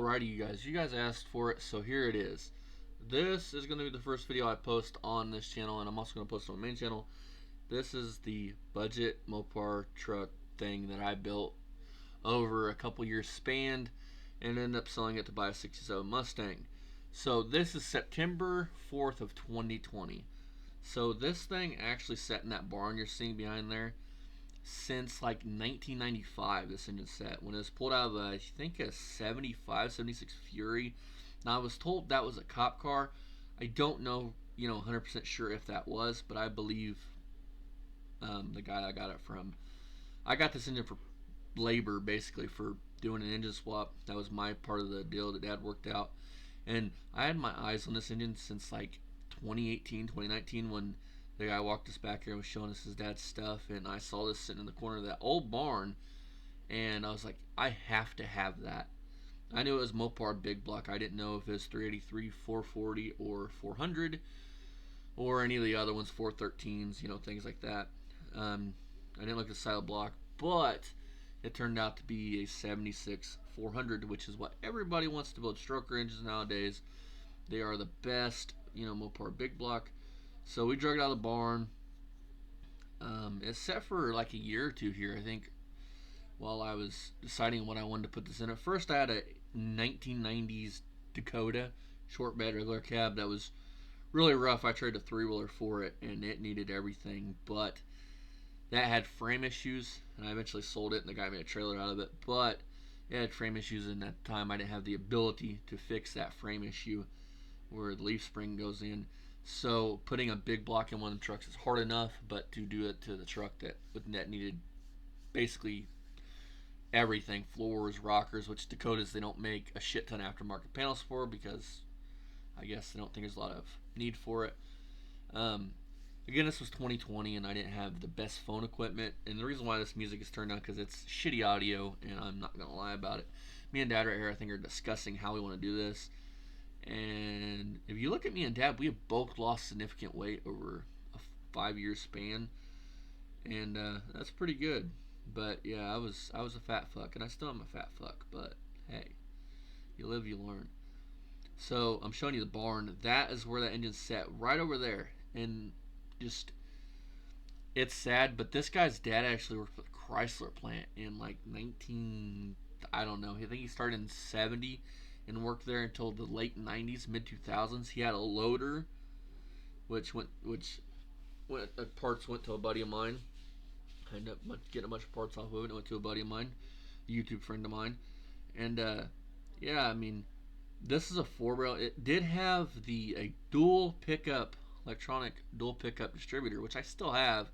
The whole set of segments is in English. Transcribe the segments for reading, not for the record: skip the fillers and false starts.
Alrighty, you guys asked for it, so here it is. This is going to be the first video I post on this channel, and I'm also going to post it on the main channel. This is the budget Mopar truck thing that I built over a couple years span and ended up selling it to buy a 67 Mustang. So this is September 4th of 2020. So this thing actually sat in that barn you're seeing behind there since like 1995. This engine set when it was pulled out of I think a 75 76 Fury. Now I was told that was a cop car. I don't know 100% sure if that was, but I believe the guy I got it from. I got this engine for labor, basically for doing an engine swap. That was my part of the deal that Dad worked out, and I had my eyes on this engine since like 2018 2019 when the guy walked us back here and was showing us his dad's stuff, and I saw this sitting in the corner of that old barn, and I was like, I have to have that. I knew it was Mopar big block. I didn't know if it was 383, 440, or 400, or any of the other ones, 413s, things like that. I didn't look at the side of the block, but it turned out to be a 76 400, which is what everybody wants to build stroker engines nowadays. They are the best, Mopar big block. So we drug it out of the barn. It's set for like a year or two here, I think, while I was deciding what I wanted to put this in. At first, I had a 1990s Dakota short bed regular cab that was really rough. I traded a three-wheeler for it, and it needed everything, but that had frame issues, and I eventually sold it, and the guy made a trailer out of it, but it had frame issues, and at the time I didn't have the ability to fix that frame issue where the leaf spring goes in. So putting a big block in one of the trucks is hard enough, but to do it to the truck that needed basically everything, floors, rockers, which Dakotas they don't make a shit ton of aftermarket panels for because I guess they don't think there's a lot of need for it. Again, this was 2020 and I didn't have the best phone equipment, and the reason why this music is turned on because it's shitty audio, and I'm not gonna lie about it. Me and Dad right here I think are discussing how we want to do this. And if you look at me and Dad, we have both lost significant weight over a 5-year span, and that's pretty good. But yeah, I was a fat fuck, and I still am a fat fuck. But hey, you live, you learn. So I'm showing you the barn. That is where that engine's set, right over there. And just, it's sad, but this guy's dad actually worked for the Chrysler plant in like 19, I don't know. I think he started in 70. And worked there until the late 90s, mid 2000s. He had a loader, which parts went to a buddy of mine. I ended up getting a bunch of parts off of it. It went to a buddy of mine, a YouTube friend of mine, and yeah, I mean, this is a 4-barrel. It did have a dual pickup, electronic dual pickup distributor, which I still have.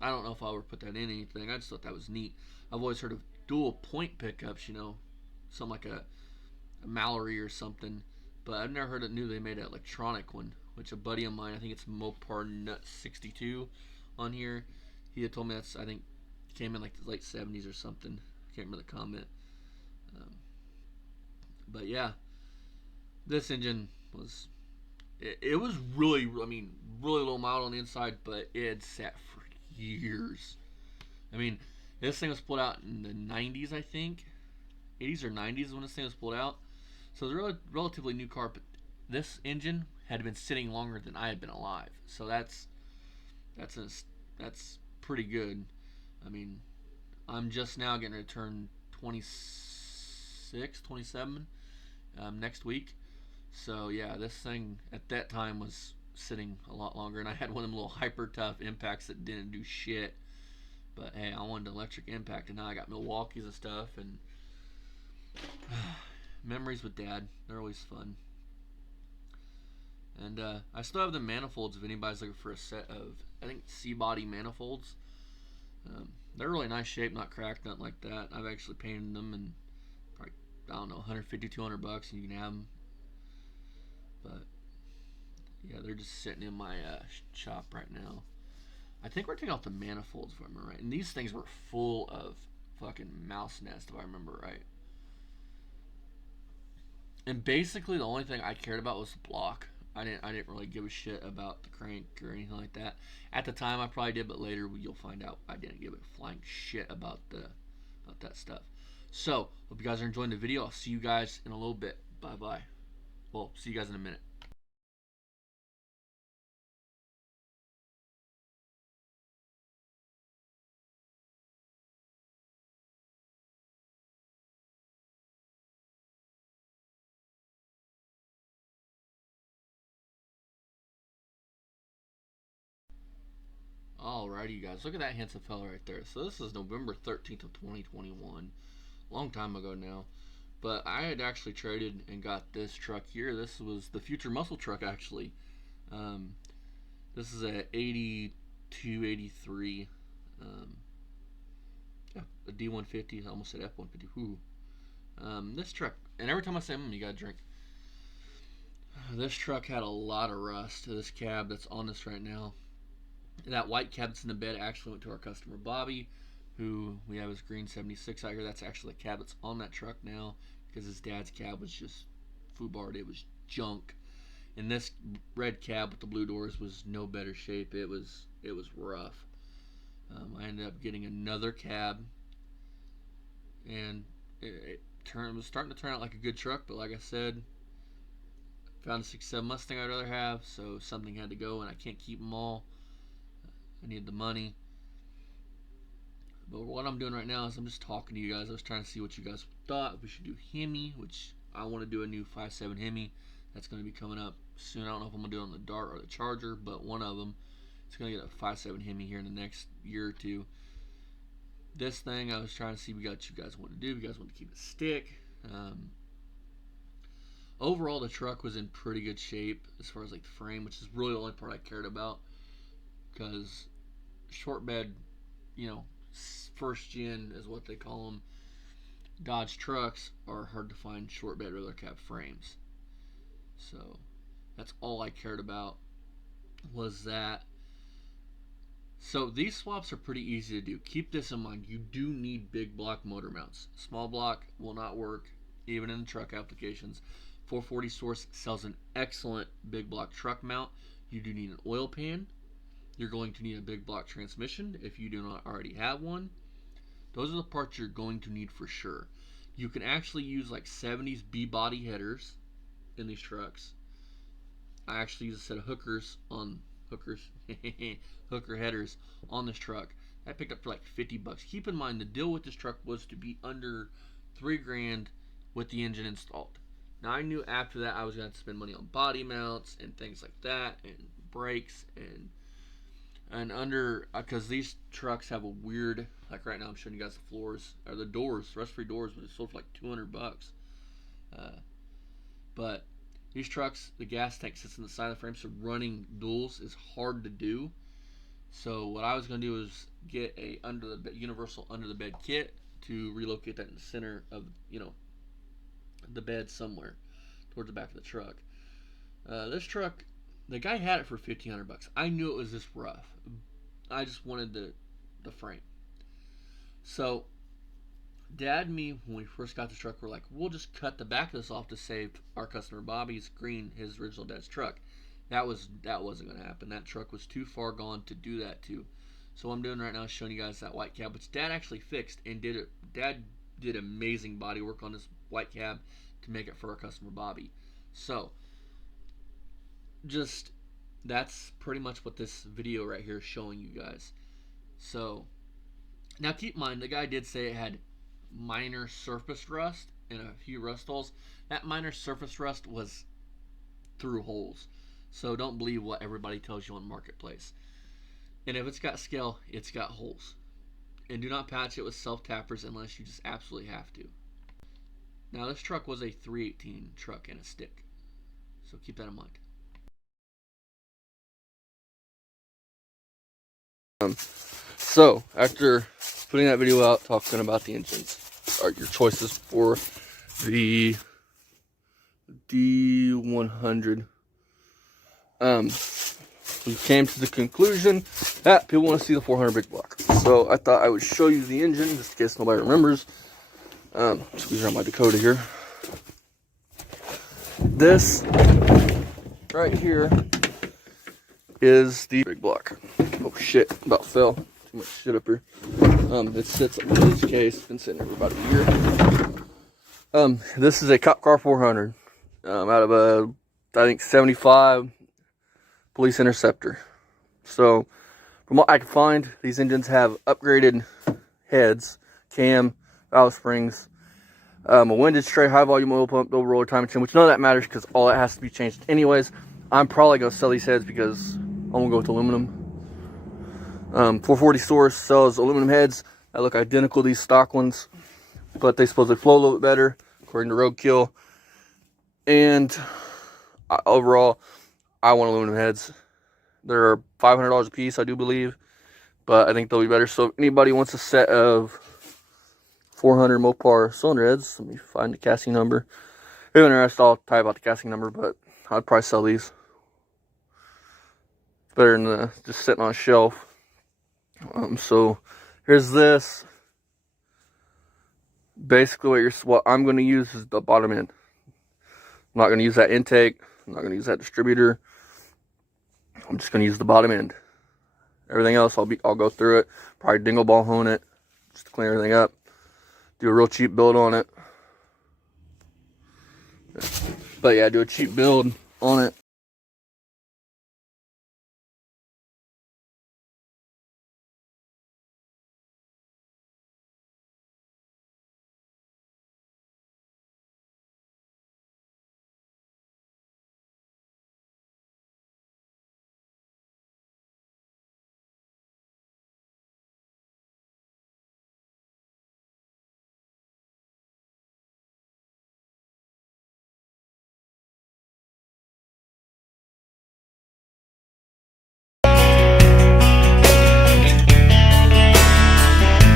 I don't know if I'll ever put that in anything. I just thought that was neat. I've always heard of dual point pickups, something like a Mallory or something, but I've never knew they made an electronic one, which a buddy of mine, I think it's Mopar Nut 62 on here, he had told me that's, I think, came in like the late 70s or something. I can't remember the comment. But yeah, this engine was, it was really, really low mild on the inside, but it had sat for years. I mean, this thing was pulled out in the 90s, I think. 80s or 90s when this thing was pulled out. So it's a relatively new car, but this engine had been sitting longer than I had been alive. So that's pretty good. I mean, I'm just now getting to turn 26, 27 next week. So yeah, this thing at that time was sitting a lot longer, and I had one of them little hyper tough impacts that didn't do shit. But hey, I wanted an electric impact, and now I got Milwaukee's and stuff, and memories with Dad, they're always fun. And I still have the manifolds if anybody's looking for a set of, I think, C-body manifolds. They're really nice shape, not cracked, nothing like that. I've actually painted them, and probably, I don't know, 150, 200 bucks, and you can have them. But yeah, they're just sitting in my shop right now. I think we're taking out the manifolds, if I remember right. And these things were full of fucking mouse nest, if I remember right. And basically the only thing I cared about was the block. I didn't really give a shit about the crank or anything like that. At the time I probably did, but later you'll find out I didn't give a flying shit about that stuff. So, hope you guys are enjoying the video. I'll see you guys in a little bit. Bye-bye. Well, see you guys in a minute. Alrighty, you guys. Look at that handsome fella right there. So this is November 13th of 2021. Long time ago now. But I had actually traded and got this truck here. This was the future muscle truck, actually. Um, this is a 82, 83. Yeah, a d150. I almost said f150. Ooh. This truck, and every time I say you gotta drink. This truck had a lot of rust. This cab that's on this right now. That white cab that's in the bed actually went to our customer Bobby, who we have his green 76 out here. That's actually the cab that's on that truck now, because his dad's cab was just foobarred. It was junk. And this red cab with the blue doors was no better shape. It was rough. I ended up getting another cab, and it was starting to turn out like a good truck. But like I said, found a 67 Mustang I'd rather have, so something had to go, and I can't keep them all. I need the money. But what I'm doing right now is I'm just talking to you guys. I was trying to see what you guys thought. If we should do Hemi, which I want to do a new 5.7 Hemi. That's going to be coming up soon. I don't know if I'm going to do it on the Dart or the Charger, but one of them. It's going to get a 5.7 Hemi here in the next year or two. This thing, I was trying to see what you guys want to do. If you guys want to keep it stick. Overall, the truck was in pretty good shape as far as like the frame, which is really the only part I cared about. Because short bed, you know, first gen is what they call them. Dodge trucks are hard to find short bed roller cab frames. So that's all I cared about was that. So these swaps are pretty easy to do. Keep this in mind. You do need big block motor mounts. Small block will not work even in the truck applications. 440 Source sells an excellent big block truck mount. You do need an oil pan. You're going to need a big block transmission if you do not already have one. Those are the parts you're going to need for sure. You can actually use like 70s B-body headers in these trucks. I actually use a set of hooker headers on this truck. I picked up for like 50 bucks. Keep in mind the deal with this truck was to be under $3,000 with the engine installed. Now I knew after that I was going to spend money on body mounts and things like that, and brakes and under, because these trucks have a weird, like right now I'm showing you guys the floors or the doors, rust-free doors, but it's sold for like 200 bucks. But these trucks, the gas tank sits in the side of the frame, so running duals is hard to do. So what I was going to do is get a universal under the bed kit to relocate that in the center of, you know, the bed somewhere towards the back of the truck. This truck, the guy had it for 1,500 bucks. I knew it was this rough. I just wanted the frame. So Dad and me, when we first got the truck, we're like, we'll just cut the back of this off to save our customer Bobby's green, his original dad's truck. That wasn't going to happen. That truck was too far gone to do that to. So what I'm doing right now is showing you guys that white cab, which Dad actually fixed and did it. Dad did amazing body work on this white cab to make it for our customer Bobby. So just, that's pretty much what this video right here is showing you guys. So now keep in mind, the guy did say it had minor surface rust and a few rust holes. That minor surface rust was through holes. So don't believe what everybody tells you on Marketplace. And if it's got scale, it's got holes. And do not patch it with self-tappers unless you just absolutely have to. Now this truck was a 318 truck and a stick. So keep that in mind. So after putting that video out talking about the engines, are your choices for the D100. We came to the conclusion that people want to see the 400 big block. So I thought I would show you the engine just in case nobody remembers. Squeeze around my Dakota here. This right here is the big block. Oh shit, about fell. Too much shit up here. It sits in this case. It's been sitting here for about a year. This is a cop car 400 out of a, I think, 75 police interceptor. So from what I can find, these engines have upgraded heads, cam, valve springs, a windage tray, high volume oil pump, double roller time chain, which none of that matters because all that has to be changed anyways. I'm probably going to sell these heads because I'm going to go with aluminum. 440 Source sells aluminum heads that look identical to these stock ones, but they supposedly flow a little bit better according to Roadkill. And overall, I want aluminum heads. They're $500 a piece, I do believe, but I think they'll be better. So if anybody wants a set of 400 Mopar cylinder heads, let me find the casting number. If you're interested, I'll type out the casting number, but I'd probably sell these. It's better than just sitting on a shelf. So here's this. Basically, what I'm going to use is the bottom end. I'm not going to use that intake. I'm not going to use that distributor. I'm just going to use the bottom end. Everything else, I'll go through it. Probably dingle ball hone it, just to clean everything up. Do a real cheap build on it. But yeah, do a cheap build on it.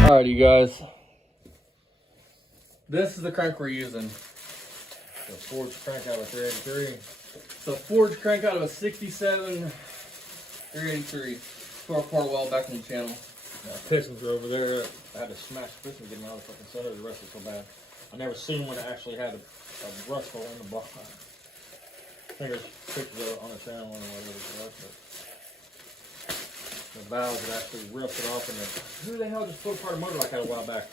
Alright, you guys. This is the crank we're using. The forged crank out of 383. It's a forged crank out of a 67 383. For a well back on the channel. Pistons are over there. I had to smash the piston to get them out of the fucking center. The rest is so bad. I never seen one that actually had a rust hole in the block. I think there's pictures on the channel and whatever it was, but the valves had actually rusted off, and who the hell just pulled apart a motor like that a while back?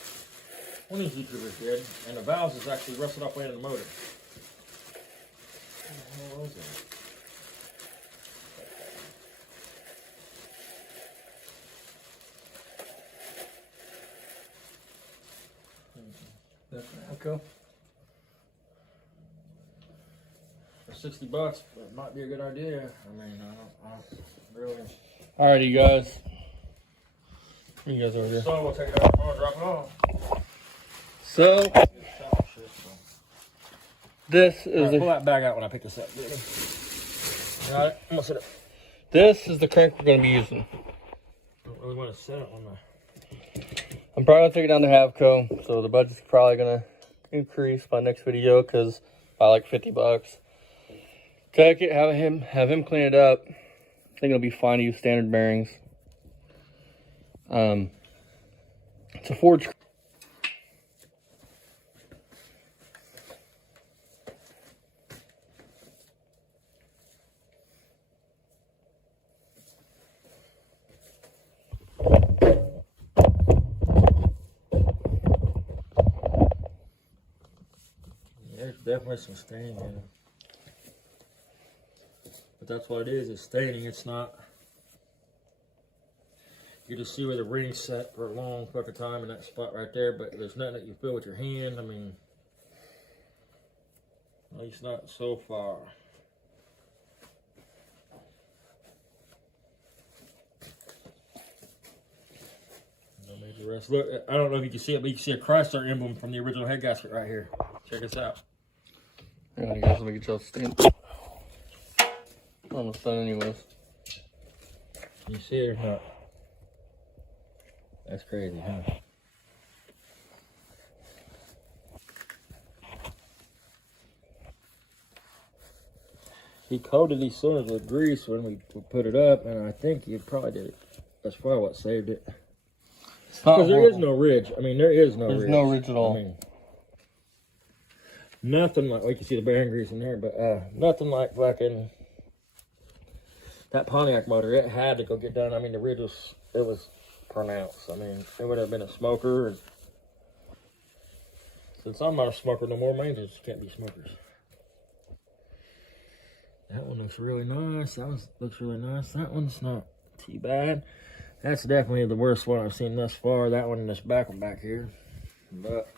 One of these YouTubers did, and the valves is actually rusted off way in the motor. What the hell was that? Okay. For $60, it might be a good idea. I mean, I don't really. Alrighty, you guys. You guys over here. So we'll take it out and drop it off. So this is pull that bag out when I pick this up. Got it? I'm gonna set it. This is the crank we're gonna be using. I don't really want to set it on the. I'm probably gonna take it down to Havco, so the budget's probably gonna increase by next video because by like $50. Take it, have him clean it up. I think it'll be fine to use standard bearings. It's a forged. There's definitely some staining in it. But that's what it is, it's staining, it's not. You just see where the ring's set for a long fucking time in that spot right there, but there's nothing that you feel with your hand. I mean, at least not so far. No major rust. Look, I don't know if you can see it, but you can see a Chrysler emblem from the original head gasket right here. Check this out. Yeah, you guys, let me get y'all stain. Almost done anyways. You see it or not? That's crazy, huh? He coated these cylinders with grease when we put it up, and I think he probably did it. That's probably what saved it. Because there is no ridge. I mean, there is no ridge. There's no ridge at all. I mean, nothing like, you can see the bearing grease in there, but nothing like fucking that Pontiac motor. It had to go get done. I mean, the ridge was, it was pronounced. I mean, it would have been a smoker. And since I'm not a smoker no more, my engines can't be smokers. That one looks really nice. That one looks really nice. That one's not too bad. That's definitely the worst one I've seen thus far. That one and this back one back here. But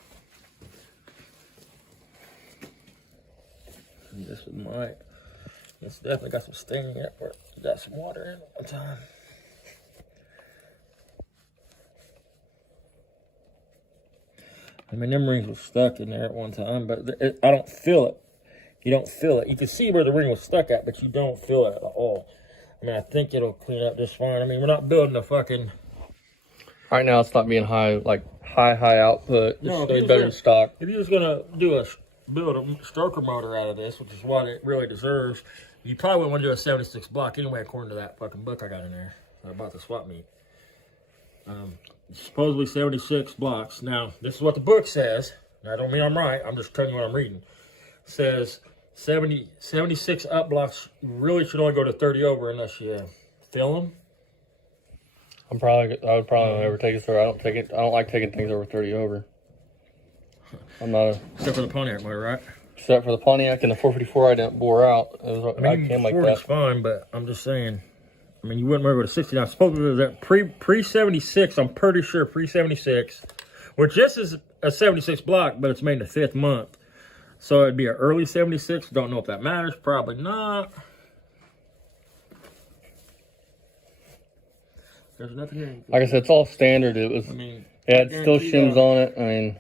this one might. It's definitely got some sting in it, or got some water in it one time. I mean, them rings were stuck in there at one time, but I don't feel it. You don't feel it. You can see where the ring was stuck at, but you don't feel it at all. I mean, I think it'll clean up just fine. I mean, we're not building a fucking... Right now, it's not being high, like high output. No, it's better than stock. If you're just gonna build a stroker motor out of this, which is what it really deserves, you probably wouldn't want to do a 76 block anyway, according to that fucking book I got in there about the swap meet. Supposedly 76 blocks. Now, this is what the book says. Now, I don't mean I'm right. I'm just telling you what I'm reading. It says 76 up blocks really should only go to 30 over unless you fill them. I would probably never take it through. I don't like taking things over 30 over. I'm not a... Except for the Pontiac motor, right? Except for the Pontiac and the 454 I didn't bore out. I came like that. Fine, but I'm just saying. I mean, you wouldn't want to go to 69. Supposedly that pre-76, I'm pretty sure pre-76, which this is a 76 block, but it's made in the 5th month. So it'd be an early 76. Don't know if that matters. Probably not. There's nothing here. Like I said, it's all standard. It was. I mean, yeah, it still shims on it. I mean,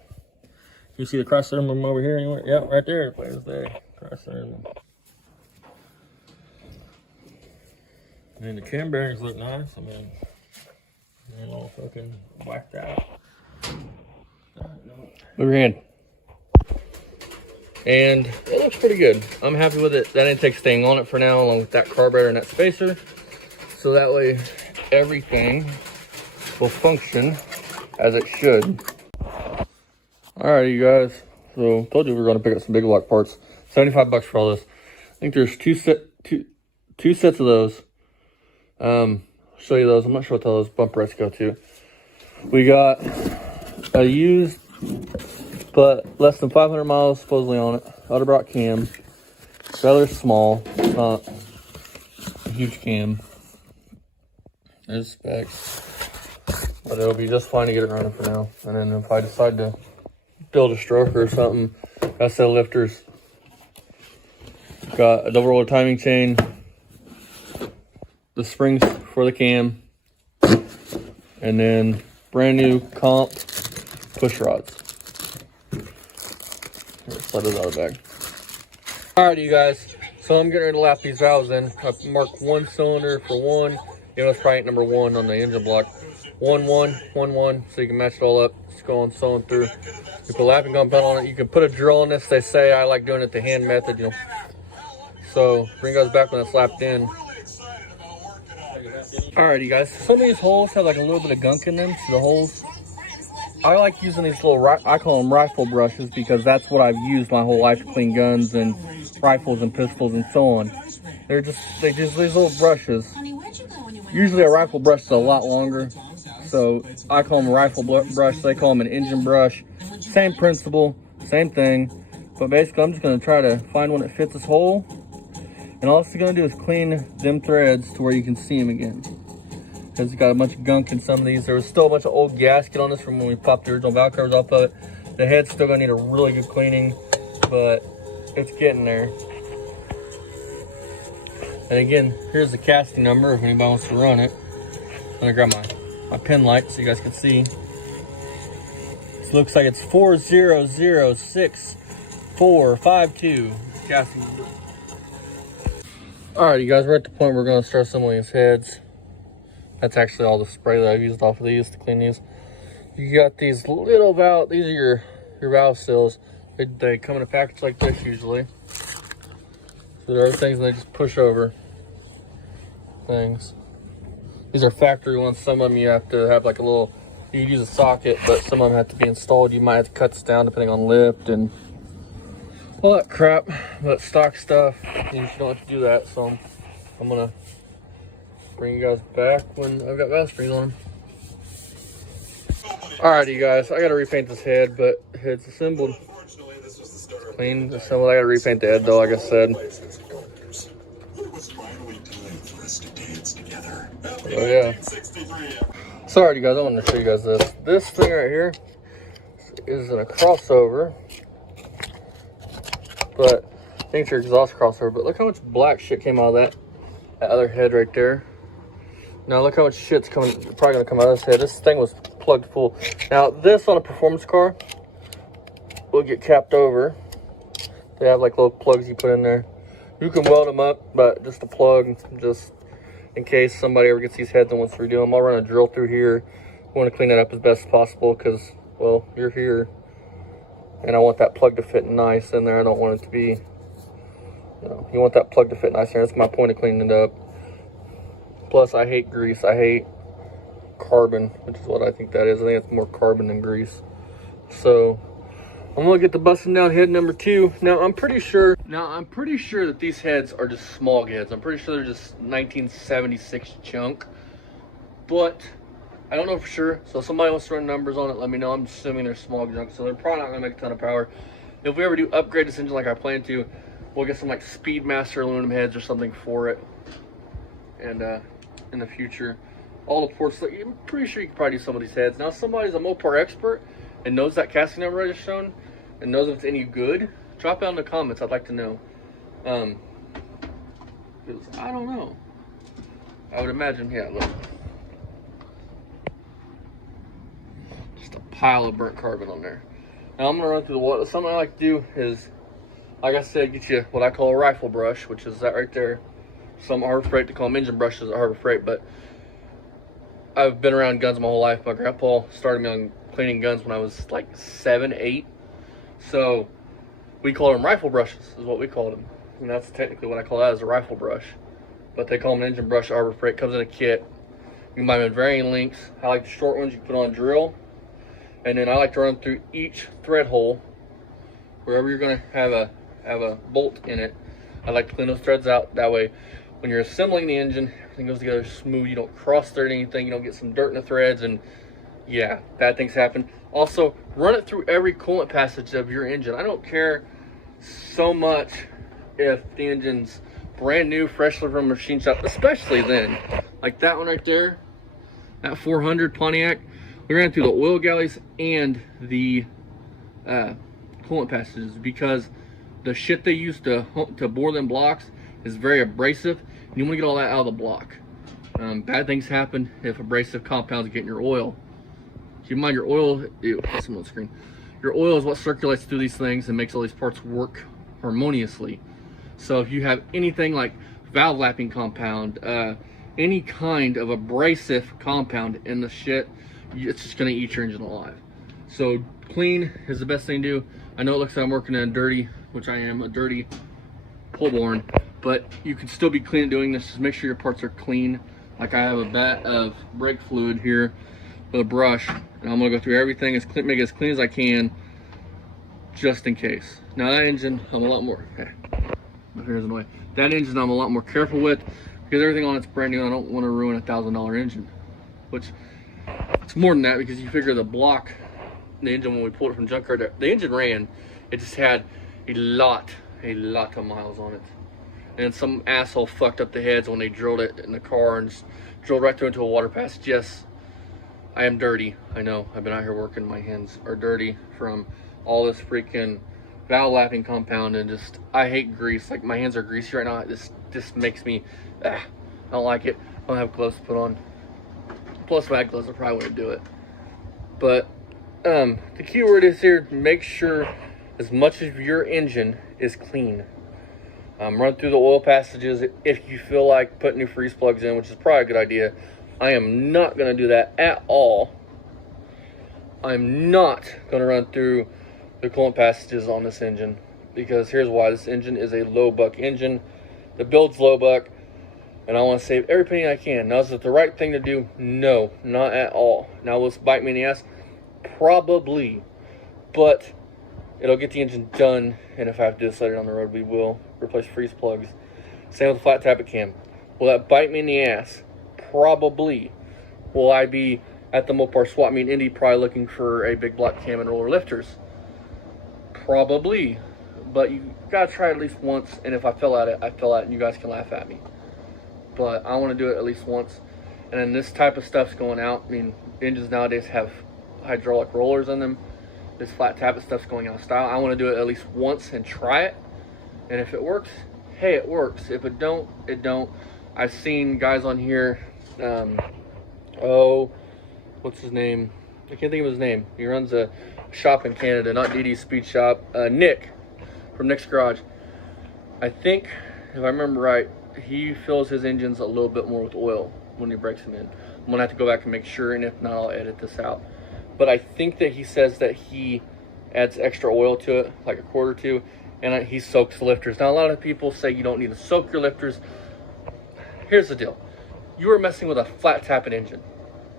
you see the cross center over here anywhere? Yep, right there. It was there. Cross center. I mean, the cam bearings look nice. I mean, they're all fucking whacked out. Move your hand. And it looks pretty good. I'm happy with it. That intake staying on it for now, along with that carburetor and that spacer. So that way, everything will function as it should. Alright, you guys. So, told you we were going to pick up some big block parts. $75 for all this. I think there's two sets of those. I'll show you those. I'm not sure what those bumper rest go to. We got a used, but less than 500 miles supposedly on it. Autobrock cam. Rather small. It's not a huge cam. There's specs. But it'll be just fine to get it running for now. And then if I decide to build a stroker or something, got a set of lifters. Got a double roller timing chain. The springs for the cam, and then brand new comp push rods. Slide those out of the bag. Alright, you guys, so I'm getting ready to lap these valves in. I've marked one cylinder for one. You know, it's probably number 1 on the engine block. 1 1 1 1, so you can match it all up. Just going sewing through. You put a lapping compound on it. You can put a drill on this. They say I like doing it the hand method, you know. So bring goes back when it's lapped in. Alrighty, guys, some of these holes have like a little bit of gunk in them. So the holes, I like using these little, I call them rifle brushes, because that's what I've used my whole life to clean guns and rifles and pistols and so on. They're just these little brushes. Usually a rifle brush is a lot longer, so I call them a rifle brush. They call them an engine brush. Same principle, same thing, but basically I'm just going to try to find one that fits this hole. And all it's going to do is clean them threads to where you can see them again. Because it's got a bunch of gunk in some of these. There was still a bunch of old gasket on this from when we popped the original valve covers off of it. The head's still going to need a really good cleaning, but it's getting there. And again, here's the casting number if anybody wants to run it. I'm going to grab my pen light so you guys can see. This looks like it's 4006452 casting number. Alright, you guys, we're at the point we're going to start assembling these heads. That's actually all the spray that I've used off of these to clean these. You got these little valve, these are your valve seals. They come in a package like this usually. So there are things they just push over things. These are factory ones. Some of them you have to have like a little, you can use a socket, but some of them have to be installed. You might have to cut this down depending on lift and all that crap. But stock stuff, you don't have to do that. So I'm gonna bring you guys back when I've got valve springs on them. Alrighty, guys, I gotta repaint this head, but it's assembled. It's clean, assembled. I gotta repaint the head though, like I said. Oh yeah. So alrighty, guys, I want to show you guys this. This thing right here is in a crossover, but I think it's your exhaust crossover. But look how much black shit came out of that other head right there. Now look how much shit's probably gonna come out of this head. This thing was plugged full. Now this on a performance car will get capped over. They have like little plugs you put in there. You can weld them up, but just a plug, just in case somebody ever gets these heads and wants to redo them. I'll run a drill through here. I want to clean that up as best as possible because, well, you're here, and I want that plug to fit nice in there. I don't want it to be, you want that plug to fit nice in there. That's my point of cleaning it up. Plus, I hate grease. I hate carbon, which is what I think that is. I think it's more carbon than grease. So I'm gonna get the busting down head number 2. Now I'm pretty sure that these heads are just small heads. I'm pretty sure they're just 1976 junk, but I don't know for sure. So if somebody wants to run numbers on it, let me know. I'm assuming they're small junk, so they're probably not gonna make a ton of power. If we ever do upgrade this engine like I plan to, we'll get some like Speedmaster aluminum heads or something for it. And in the future, all the ports, like, I'm pretty sure you can probably do some of these heads. Now, if somebody's a Mopar expert and knows that casting number I just shown and knows if it's any good, drop it in the comments. I'd like to know. I don't know. I would imagine, yeah, look. Just a pile of burnt carbon on there. Now, I'm going to run through the water. Something I like to do is, like I said, get you what I call a rifle brush, which is that right there. Some Harbor Freight, they call them engine brushes at Harbor Freight, but I've been around guns my whole life. My grandpa started me on cleaning guns when I was like 7, 8. So we called them rifle brushes, is what we called them. And that's technically what I call that, is a rifle brush. But they call them an engine brush at Harbor Freight. It comes in a kit. You can buy them in varying lengths. I like the short ones you can put on a drill. And then I like to run through each thread hole, wherever you're going to have a bolt in it. I like to clean those threads out. That way, when you're assembling the engine, everything goes together smooth. You don't cross thread anything. You don't get some dirt in the threads, and yeah, bad things happen. Also, run it through every coolant passage of your engine. I don't care so much if the engine's brand new, freshly from a machine shop, especially then. Like that one right there, that 400 Pontiac, we ran through the oil galleys and the coolant passages because the shit they use to bore them blocks is very abrasive. And you want to get all that out of the block. Bad things happen if abrasive compounds get in your oil. Keep in mind your oil, that's on the screen. Your oil is what circulates through these things and makes all these parts work harmoniously. So if you have anything like valve lapping compound, any kind of abrasive compound in the shit, it's just gonna eat your engine alive. So clean is the best thing to do. I know it looks like I'm working in a dirty, which I am, a dirty pole-borne, but you can still be clean at doing this. Just make sure your parts are clean. Like I have a vat of brake fluid here with a brush, and I'm gonna go through everything, make it as clean as I can, just in case. Now that engine, I'm a lot more, okay, my finger's in the way. That engine I'm a lot more careful with because everything on it's brand new. I don't want to ruin a $1,000 engine, which it's more than that because you figure the block, the engine when we pulled it from junkyard, the engine ran, it just had a lot of miles on it. And some asshole fucked up the heads when they drilled it in the car and just drilled right through into a water passage. Yes, I am dirty. I know. I've been out here working. My hands are dirty from all this freaking valve lapping compound, and just, I hate grease. Like, my hands are greasy right now. This makes me, I don't like it. I don't have gloves to put on. Plus, if I had gloves, I probably wouldn't do it. But the key word is here, make sure as much of your engine is clean. Run through the oil passages if you feel like putting new freeze plugs in, which is probably a good idea. I am not going to do that at all. I'm not going to run through the coolant passages on this engine because here's why. This engine is a low buck engine. The build's low buck, and I want to save every penny I can. Now, is it the right thing to do? No, not at all. Now, will this bite me in the ass? Probably, but it'll get the engine done, and if I have to do this later down the road, we will replace freeze plugs. Same with the flat tappet cam. Will that bite me in the ass? Probably. Will I be at the Mopar swap meet in Indy, probably looking for a big block cam and roller lifters. Probably, but you gotta try it at least once. And if I fell at it, I fell at it, and you guys can laugh at me. But I want to do it at least once. And then this type of stuff's going out. I mean, engines nowadays have hydraulic rollers on them. This flat tappet stuff's going out of style. I want to do it at least once and try it. And if it works, hey, it works. If it don't, it don't. I've seen guys on here, what's his name? I can't think of his name. He runs a shop in Canada, not DD Speed Shop. Nick, from Nick's Garage. I think, if I remember right, he fills his engines a little bit more with oil when he breaks them in. I'm gonna have to go back and make sure, and if not, I'll edit this out. But I think that he says that he adds extra oil to it, like a quart or two, and he soaks the lifters. Now, a lot of people say you don't need to soak your lifters. Here's the deal. You are messing with a flat tappet engine.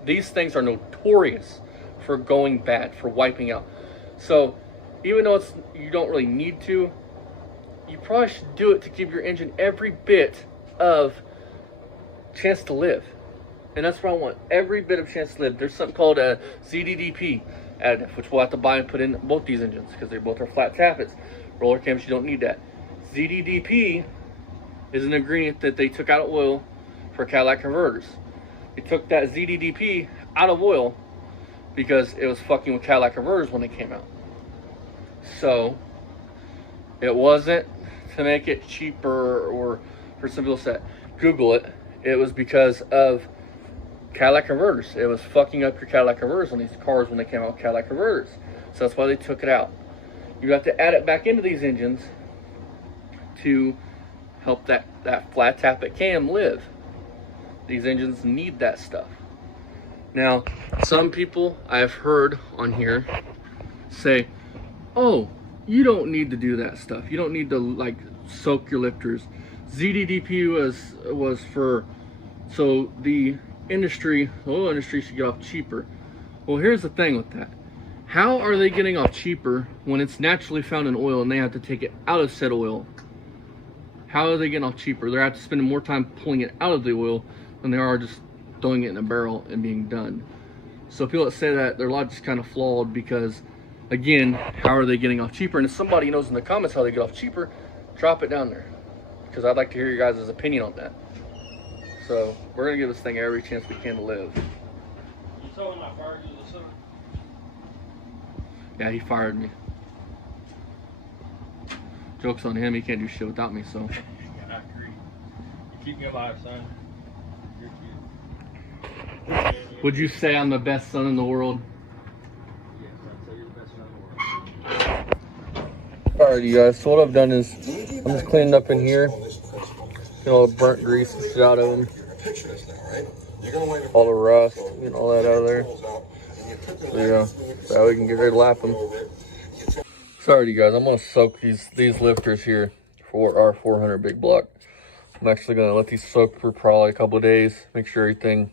These things are notorious for going bad, for wiping out. So even though you don't really need to, you probably should do it to give your engine every bit of chance to live. And that's what I want, every bit of chance to live. There's something called a ZDDP additive, which we'll have to buy and put in both these engines because they both are flat tappets. Roller cams, you don't need that. ZDDP is an ingredient that they took out of oil for Cadillac converters. They took that ZDDP out of oil because it was fucking with Cadillac converters when they came out. So it wasn't to make it cheaper, or for some people said, Google it. It was because of Cadillac converters. It was fucking up your Cadillac converters on these cars when they came out with Cadillac converters. So that's why they took it out. You have to add it back into these engines to help that flat tappet cam live. These engines need that stuff. Now, some people I've heard on here say, oh, you don't need to do that stuff. You don't need to like soak your lifters. ZDDP was for, so the oil industry should get off cheaper. Well, here's the thing with that. How are they getting off cheaper when it's naturally found in oil and they have to take it out of said oil? How are they getting off cheaper? They're have to spend more time pulling it out of the oil than they are just throwing it in a barrel and being done. So people that say that, their logic's kind of flawed because, again, how are they getting off cheaper? And if somebody knows in the comments how they get off cheaper, drop it down there, because I'd like to hear your guys' opinion on that. So we're gonna give this thing every chance we can to live. You told him I fired you this summer? Yeah, he fired me. Joke's on him, he can't do shit without me, so. Yeah, I agree. You keep me alive, son. You're cute. Would you say I'm the best son in the world? Yes, I'd say you're the best son in the world. Alright, you guys, so what I've done is I'm just cleaning up in here. Get all the burnt grease and shit out of them. All the rust, get all that out of there. So yeah, so we can get ready to lap them. Sorry, you guys, I'm gonna soak these lifters here for our 400 big block. I'm actually gonna let these soak for probably a couple of days, make sure everything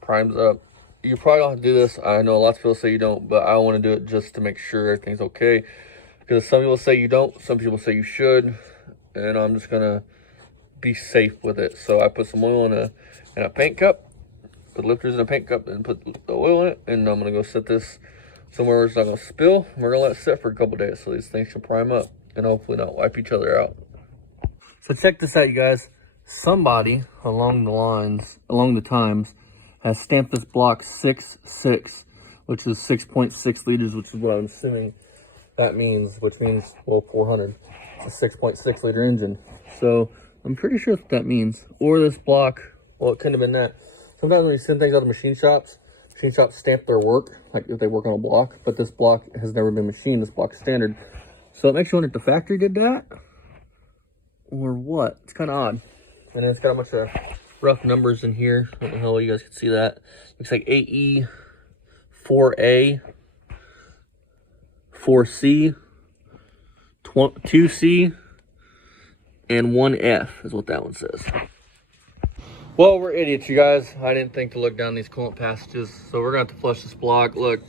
primes up. You probably don't have to do this. I know lots of people say you don't, but I want to do it just to make sure everything's okay. Because some people say you don't, some people say you should, and I'm just gonna be safe with it. So I put some oil in a paint cup, put lifters in a paint cup, and put the oil in it, and I'm gonna go set this somewhere where it's not gonna spill. We're gonna let it sit for a couple days so these things can prime up and hopefully not wipe each other out. So check this out, you guys. Somebody along the times has stamped this block 6.6, which is 6.6 liters, which is what I'm assuming that means, which means, well, 400. It's a 6.6 liter engine. So I'm pretty sure that's what that means. Or this block, well, it couldn't have been that. Sometimes when you send things out of machine shops stamp their work, like if they work on a block, but this block has never been machined. This block is standard. So it makes you wonder if the factory did that or what. It's kind of odd. And then it's got a bunch of rough numbers in here. I don't know how you guys can see that. Looks like AE, 4A, 4C, 2C, and 1F is what that one says. Well, we're idiots, you guys. I didn't think to look down these coolant passages, so we're going to have to flush this block. Look.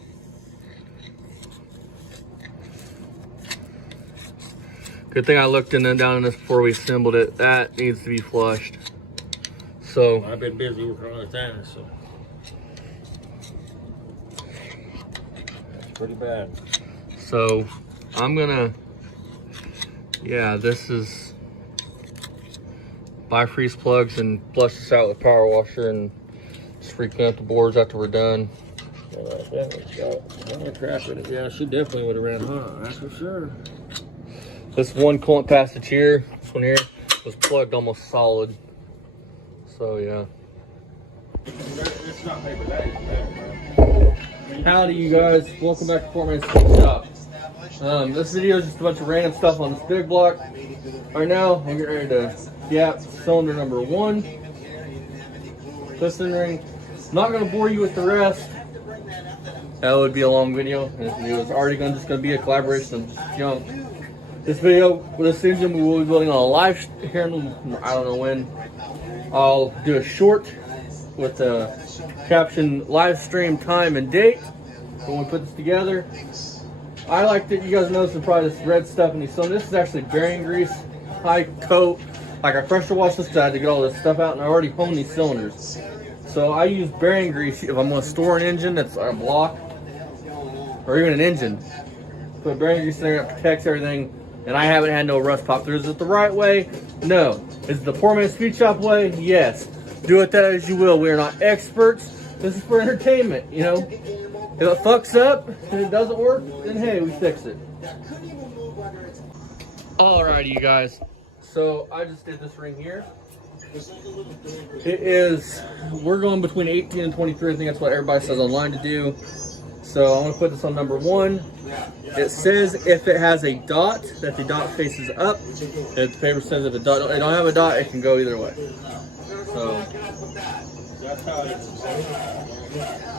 Good thing I looked down in this before we assembled it. That needs to be flushed. So I've been busy working all the time, so. pretty bad. So I'm gonna, yeah, this is buy freeze plugs and flush this out with power washer and just reclean up the boards after we're done. Yeah, she definitely would have ran hot, that's for sure. This one coolant passage here, this one here, was plugged almost solid. So yeah. It's not paper, that is bad, bro. Howdy you guys, welcome back to Foreman's Tool Shop. This video is just a bunch of random stuff on this big block. Right now, I'm getting ready to gap cylinder number 1. Piston ring. Not going to bore you with the rest. That would be a long video. This video is already just going to be a collaboration of just junk. This video, this engine, we will be building on a live here in, I don't know when. I'll do a short with a caption live stream time and date when we put this together. I like that you guys notice probably this red stuff in these cylinders. This is actually bearing grease, high coat. Like I pressure washed this because I had to get all this stuff out and I already honed these cylinders. So I use bearing grease if I'm going to store an engine that's a block or even an engine. Put bearing grease in there, it protects everything. And I haven't had no rust pop through. Is it the right way? No. Is it the poor man's speed shop way? Yes. Do it that as you will. We are not experts. This is for entertainment, you know. If it fucks up and it doesn't work, then hey, we fix it. Alrighty, you guys. So I just did this ring here. It is, we're going between 18 and 23. I think that's what everybody says online to do. So I'm going to put this on number 1. It says if it has a dot, that the dot faces up. If the paper says if it don't have a dot, it can go either way. So,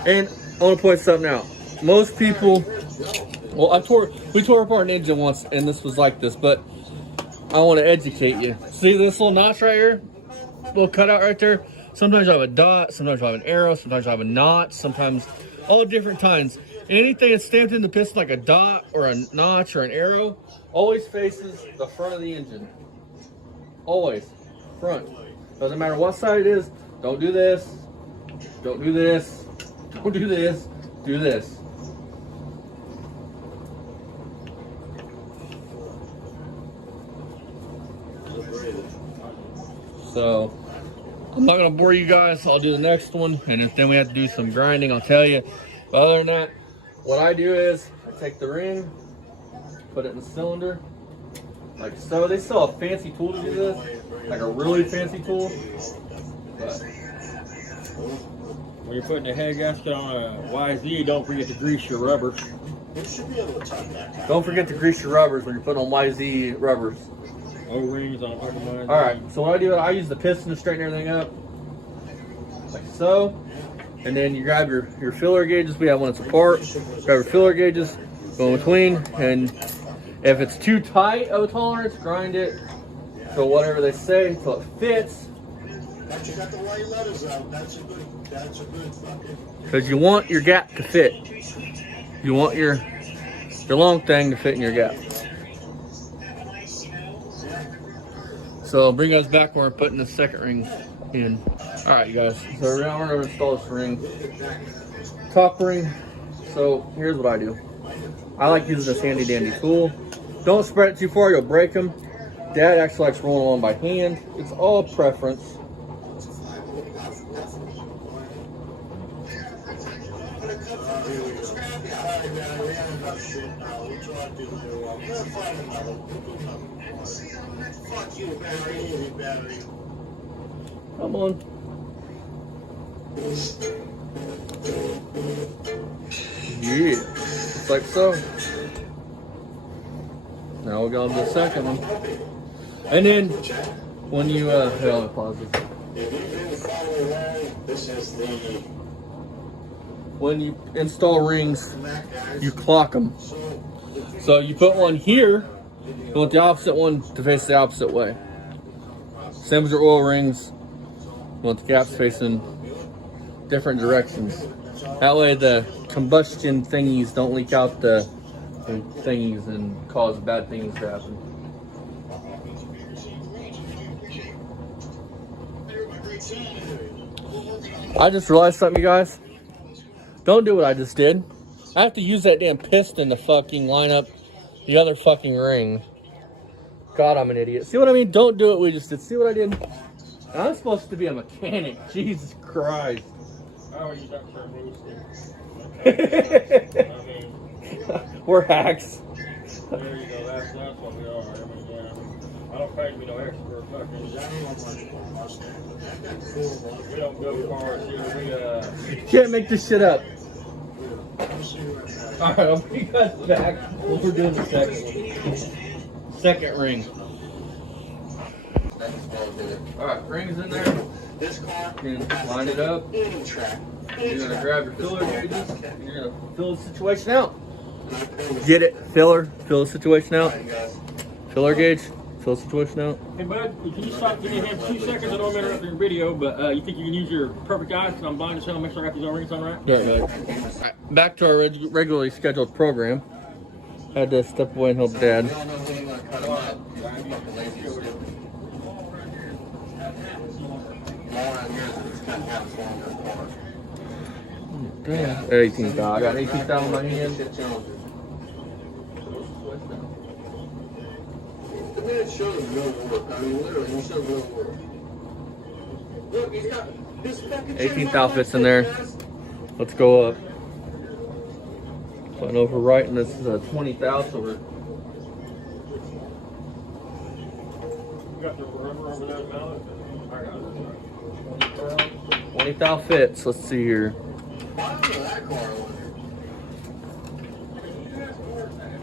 and I want to point something out. Most people, well, we tore apart an engine once, and this was like this, but I want to educate you. See this little notch right here? Little cutout right there? Sometimes I have a dot, sometimes I have an arrow, sometimes I have a knot, sometimes all different times. Anything that's stamped in the piston like a dot or a notch or an arrow always faces the front of the engine. Always. Front. Doesn't matter what side it is. Don't do this. Don't do this. Don't do this. Do this. So, I'm not going to bore you guys. I'll do the next one. And if then we have to do some grinding, I'll tell you. But other than that, what I do is I take the ring, put it in the cylinder, like so. They sell a fancy tool to do this, like a really fancy tool. But when you're putting the head gasket on a YZ, don't forget to grease your rubbers. Don't forget to grease your rubbers when you're putting on YZ rubbers. O-rings on a couple of All right, so what I do, I use the piston to straighten everything up, like so. And then you grab your filler gauges. We have one that's apart. Grab your filler gauges, go in between, and if it's too tight of a tolerance, grind it to whatever they say until it fits. But you got the right letters out. That's a good fucking. Because you want your gap to fit. You want your long thing to fit in your gap. So bring us back where we're putting the second ring in. All right, you guys. So now we're going to install this ring. Top ring. So here's what I do. I like using this handy dandy tool. Don't spread it too far, you'll break them. Dad actually likes rolling on by hand. It's all preference. Come on. Yeah, just like so. Now we'll go on to the second one. And then when you here, I'll pause this. When you install rings, you clock them. So you put one here, you want the opposite one to face the opposite way. Same as your oil rings, you want the gaps facing different directions. That way the combustion thingies don't leak out the thingies and cause bad things to happen. I just realized something, you guys. Don't do what I just did. I have to use that damn piston to fucking line up the other fucking ring. God, I'm an idiot. See what I mean? Don't do what we just did. See what I did? I'm supposed to be a mechanic. Jesus Christ. How are you duck for We're hacks. There you go. That's what we are. I mean, yeah. I don't pay me no extra fucking. We don't go cars here. You can't make this shit up. Alright, I'll bring you guys back when we're doing the second one. Second ring. Alright, rings in there. This car You can line it up. any track. You're gonna grab your filler gauges and you're gonna fill the situation out. Get it? Filler. Fill the situation out. Filler gauge. Fill the situation out. Hey, bud, can you stop? Give me 2 seconds. I know I'm interrupting your video, but you think you can use your perfect eyes because I'm blind as hell. Make sure I got these rings on right. Yeah, right. Alright, back to our regularly scheduled program. Had to step away and help Dad. Damn. 18,000. I got 18,000 in my hand. The man shows real work. I mean, literally, he shows real work. Look, he's got his fucking 18,000 fits in there. Let's go up. So I know if we're right, and this is a 20,000, so we're. You got the rubber over there, mallet? I got it. 20,000 fits. Let's see here. I don't know that car.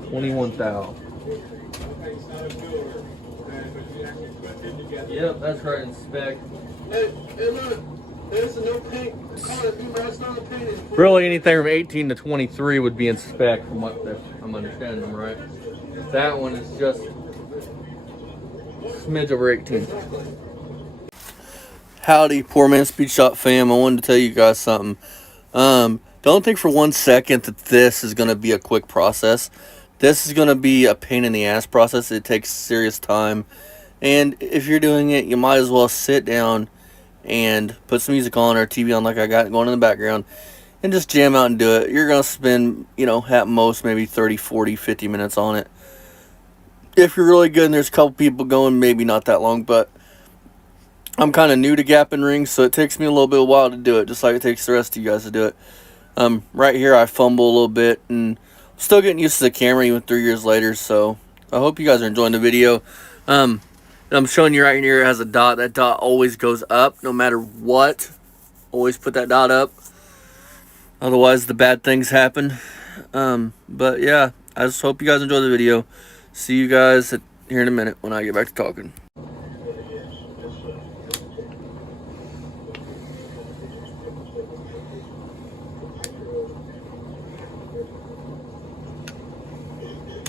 21,000. Yep, that's right in spec. Hey, look, there's a no paint car. It's not a painted. Really, anything from 18 to 23 would be in spec, from what I'm understanding them right. That one is just a smidge over 18. Howdy, Poor Man Speed Shop fam. I wanted to tell you guys something. Don't think for 1 second that this is going to be a quick process. This is going to be a pain in the ass process. It takes serious time. And if you're doing it, you might as well sit down and put some music on or TV on like I got going in the background and just jam out and do it. You're going to spend, you know, at most maybe 30, 40, 50 minutes on it. If you're really good and there's a couple people going, maybe not that long, but I'm kind of new to gapping rings, so it takes me a little bit of a while to do it, just like it takes the rest of you guys to do it. Right here I fumble a little bit, and I'm still getting used to the camera even 3 years later, so I hope you guys are enjoying the video. I'm showing you right here, it has a dot. That dot always goes up, no matter what. Always put that dot up. Otherwise, the bad things happen. But yeah, I just hope you guys enjoy the video. See you guys here in a minute when I get back to talking.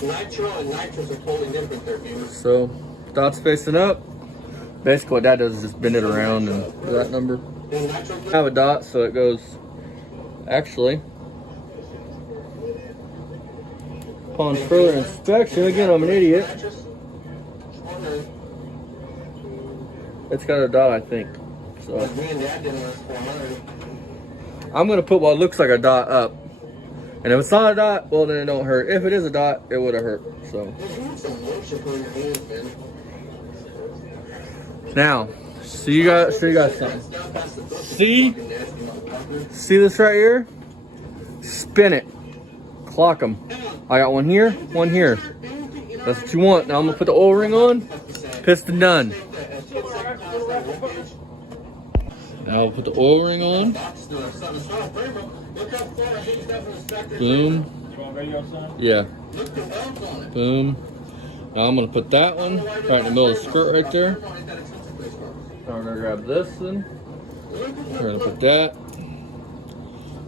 Nitro and nitrous are totally different there, viewers. So, dot's facing up. Basically what that does is just bend it around and that number. I have a dot, so it goes, actually, upon further inspection, again, I'm an idiot. It's got a dot, I think. So, Me and Dad did it last 400. I'm going to put what looks like a dot up. And if it's not a dot, well, then it don't hurt. If it is a dot, it would have hurt. So, now, show you guys something. See this right here? Spin it. Clock them. I got one here, one here. That's what you want. Now I'm gonna put the oil ring on. Piston done. Now I'll put the oil ring on. Boom. Yeah. Boom. Now I'm gonna put that one right in the middle of the skirt right there. Now we're gonna grab this one. We're gonna put that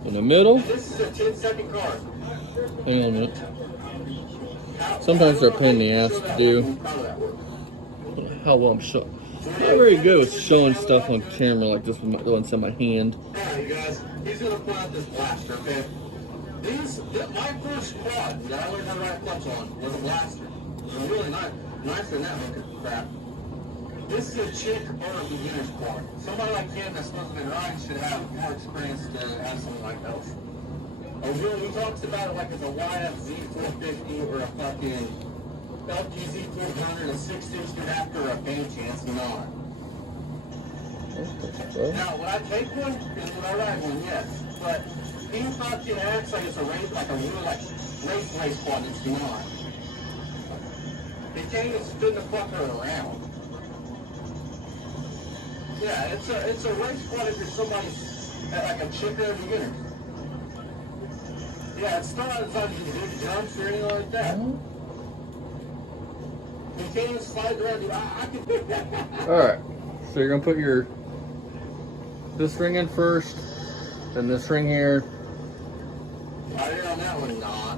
in the middle. Hang on a minute. Sometimes they're a pain in the ass to do. How well I'm showing. Not very good with showing stuff on camera like this with the ones in my hand. Alright, you guys, he's gonna pull out this blaster, okay? My first quad that I learned how to ride clutch on was a blaster. It was really nicer than that looking crap. This is a chick or a beginner's quad. Somebody like him that's supposed to be riding should have more experience to have something like else. He talks about it like it's a YFZ 450 or a fucking LGZ 400, a 6-inch adapter, or a paint chance, not. Now, would I take one? And would I ride one? Yes. But he fucking acts like it's a race, like a real, like, race quad. It's not. He can't even spin the fucker around. Yeah, it's a race quad if you're somebody, like a chick or a beginner. Yeah, it's not as like you do jumps or anything like that. You can't even slide around. I can. Alright, so you're going to put this ring in first, then this ring here. I did on that one, not.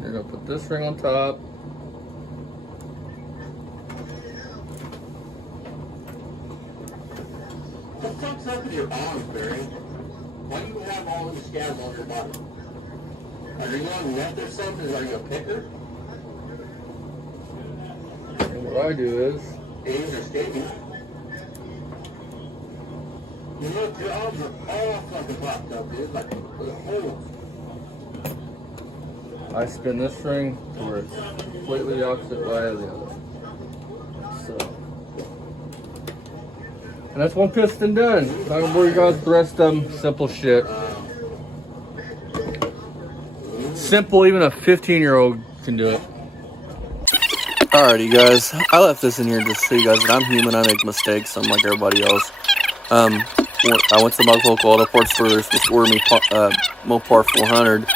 You're going to put this ring on top. What the fuck's up with your arms, Barry? Why do you have all these scabs on your body? Are you on meth or something? Are you a picker? And what I do is, Games are skating. You look, your arms are all fucking popped up, dude. Like, with holes. I spin this ring to where it's completely the opposite way of the other. So. And that's one piston done. Not gonna bore you guys with the rest of them. Simple shit. Simple, even a 15-year-old can do it. Alrighty guys, I left this in here just so you guys that I'm human, I make mistakes, I'm like everybody else. I went to my local auto parts store, they're supposed to order me Mopar 400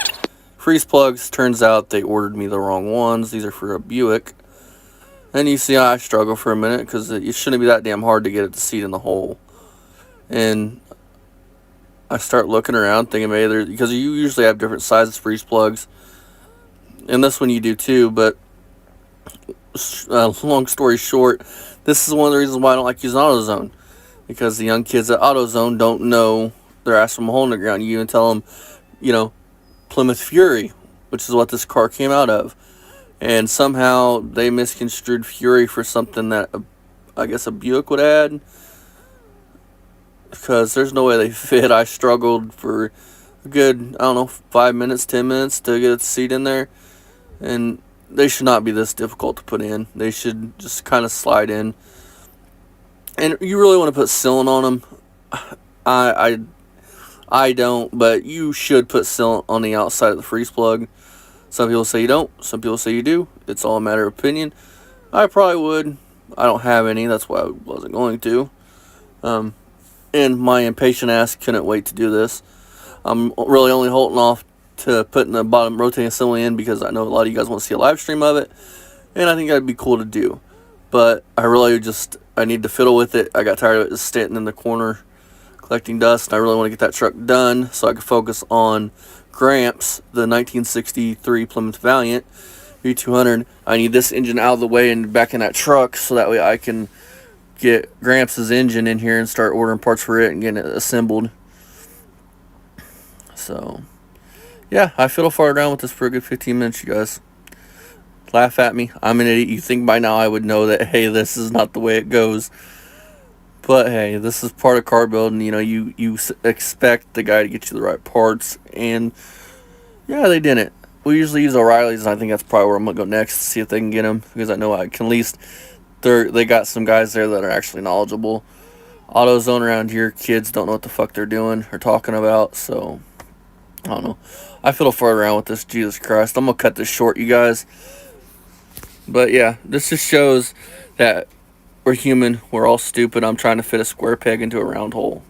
freeze plugs. Turns out they ordered me the wrong ones. These are for a Buick. And you see I struggle for a minute because it shouldn't be that damn hard to get it to seat in the hole. And I start looking around thinking maybe because you usually have different sizes freeze plugs. And this one you do too, but long story short, this is one of the reasons why I don't like using AutoZone. Because the young kids at AutoZone don't know their ass from a hole in the ground. You even tell them, you know, Plymouth Fury, which is what this car came out of. And somehow they misconstrued Fury for something that I guess a Buick would add. Because there's no way they fit. I struggled for a good, I don't know, 5 minutes, 10 minutes to get a seat in there. And they should not be this difficult to put in. They should just kind of slide in. And you really want to put sealant on them. I don't, but you should put sealant on the outside of the freeze plug. Some people say you don't. Some people say you do. It's all a matter of opinion. I probably would. I don't have any. That's why I wasn't going to. And my impatient ass couldn't wait to do this. I'm really only holding off to putting the bottom rotating assembly in because I know a lot of you guys want to see a live stream of it. And I think that'd be cool to do. But I really I need to fiddle with it. I got tired of it just standing in the corner collecting dust. And I really want to get that truck done so I can focus on Gramps, the 1963 Plymouth Valiant V200. I need this engine out of the way and back in that truck so that way I can get Gramps' engine in here and start ordering parts for it and getting it assembled. So, yeah, I fiddle far around with this for a good 15 minutes, you guys. Laugh at me. I'm an idiot. You think by now I would know that, hey, this is not the way it goes. But, hey, this is part of car building. You know, you expect the guy to get you the right parts. And, yeah, they didn't. We usually use O'Reilly's, and I think that's probably where I'm going to go next to see if they can get them. Because I know I can at least, they got some guys there that are actually knowledgeable. AutoZone around here, kids don't know what the fuck they're doing or talking about. So, I don't know. I fiddle far around with this. Jesus Christ. I'm going to cut this short, you guys. But, yeah, this just shows that we're human. We're all stupid. I'm trying to fit a square peg into a round hole.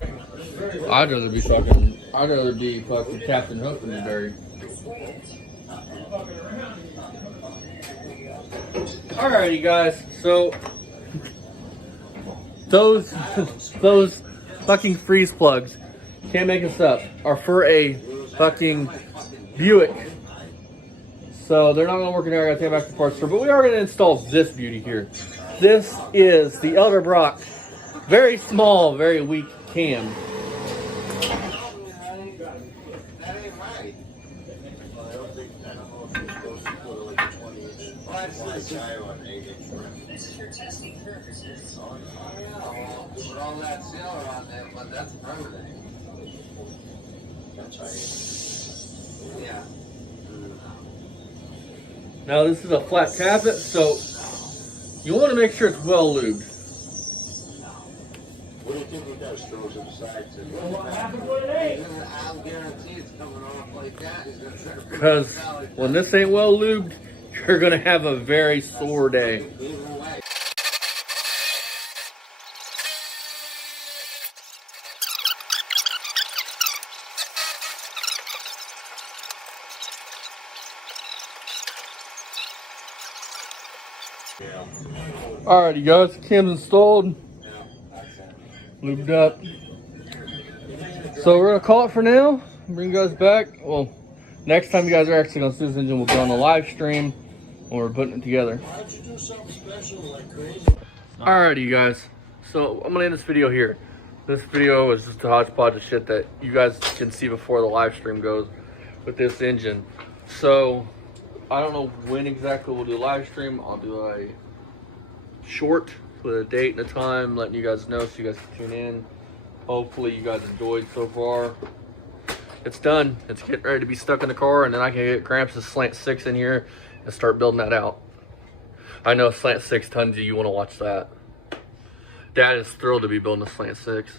I'd rather be fucking Captain Hook than Barry. Alrighty, guys. So those fucking freeze plugs, can't make us up, are for a fucking Buick. So they're not going to work in there. I got to take it back to the parts store. But we are going to install this beauty here. This is the Elder Brock. Very small, very weak cam. This is for testing purposes. Oh yeah, well, put all that silver on there, but that's permanent. Yeah. Now this is a flat tappet, so you want to make sure it's well lubed. What do you think he does? Throws it aside to. Well, what happens when it ain't? I'll guarantee it's coming off like that. He's gonna try to. Because when this ain't well lubed, you're gonna have a very sore day. Alrighty guys, cam's installed, lubed up. So we're gonna call it for now. Bring you guys back. Well, next time you guys are actually gonna see this engine, we'll be on the live stream when we're putting it together. Why'd you do something special like crazy? Alrighty you guys, so I'm gonna end this video here. This video is just a hodgepodge of shit that you guys can see before the live stream goes with this engine. So I don't know when exactly we'll do a live stream. I'll do a short with a date and a time, letting you guys know so you guys can tune in. Hopefully you guys enjoyed so far. It's done. It's getting ready to be stuck in the car, and then I can get Gramps' slant 6 in here and start building that out. I know slant 6 tons of you want to watch that. Dad is thrilled to be building a slant 6.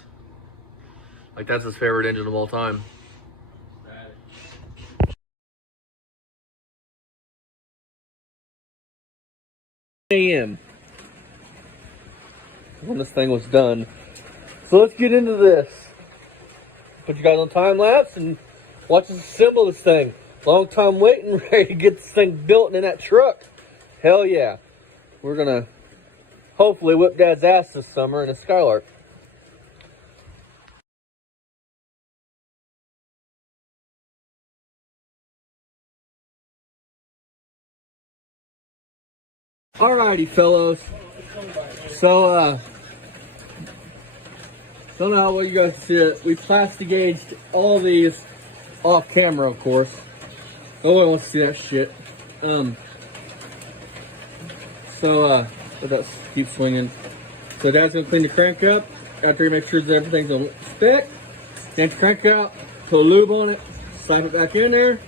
Like, that's his favorite engine of all time. AM when this thing was done. So let's get into this. Put you guys on time lapse and watch us assemble this thing. Long time waiting, ready to get this thing built and in that truck. Hell yeah. We're gonna hopefully whip Dad's ass this summer in a Skylark. Alrighty, fellows. So, don't know how well you guys can see it. We plastic gauged all these off camera, of course. Nobody wants to see that shit. Let that keep swinging. So Dad's gonna clean the crank up after he makes sure that everything's on spec. Yank the crank out, put a lube on it, slap it back in there,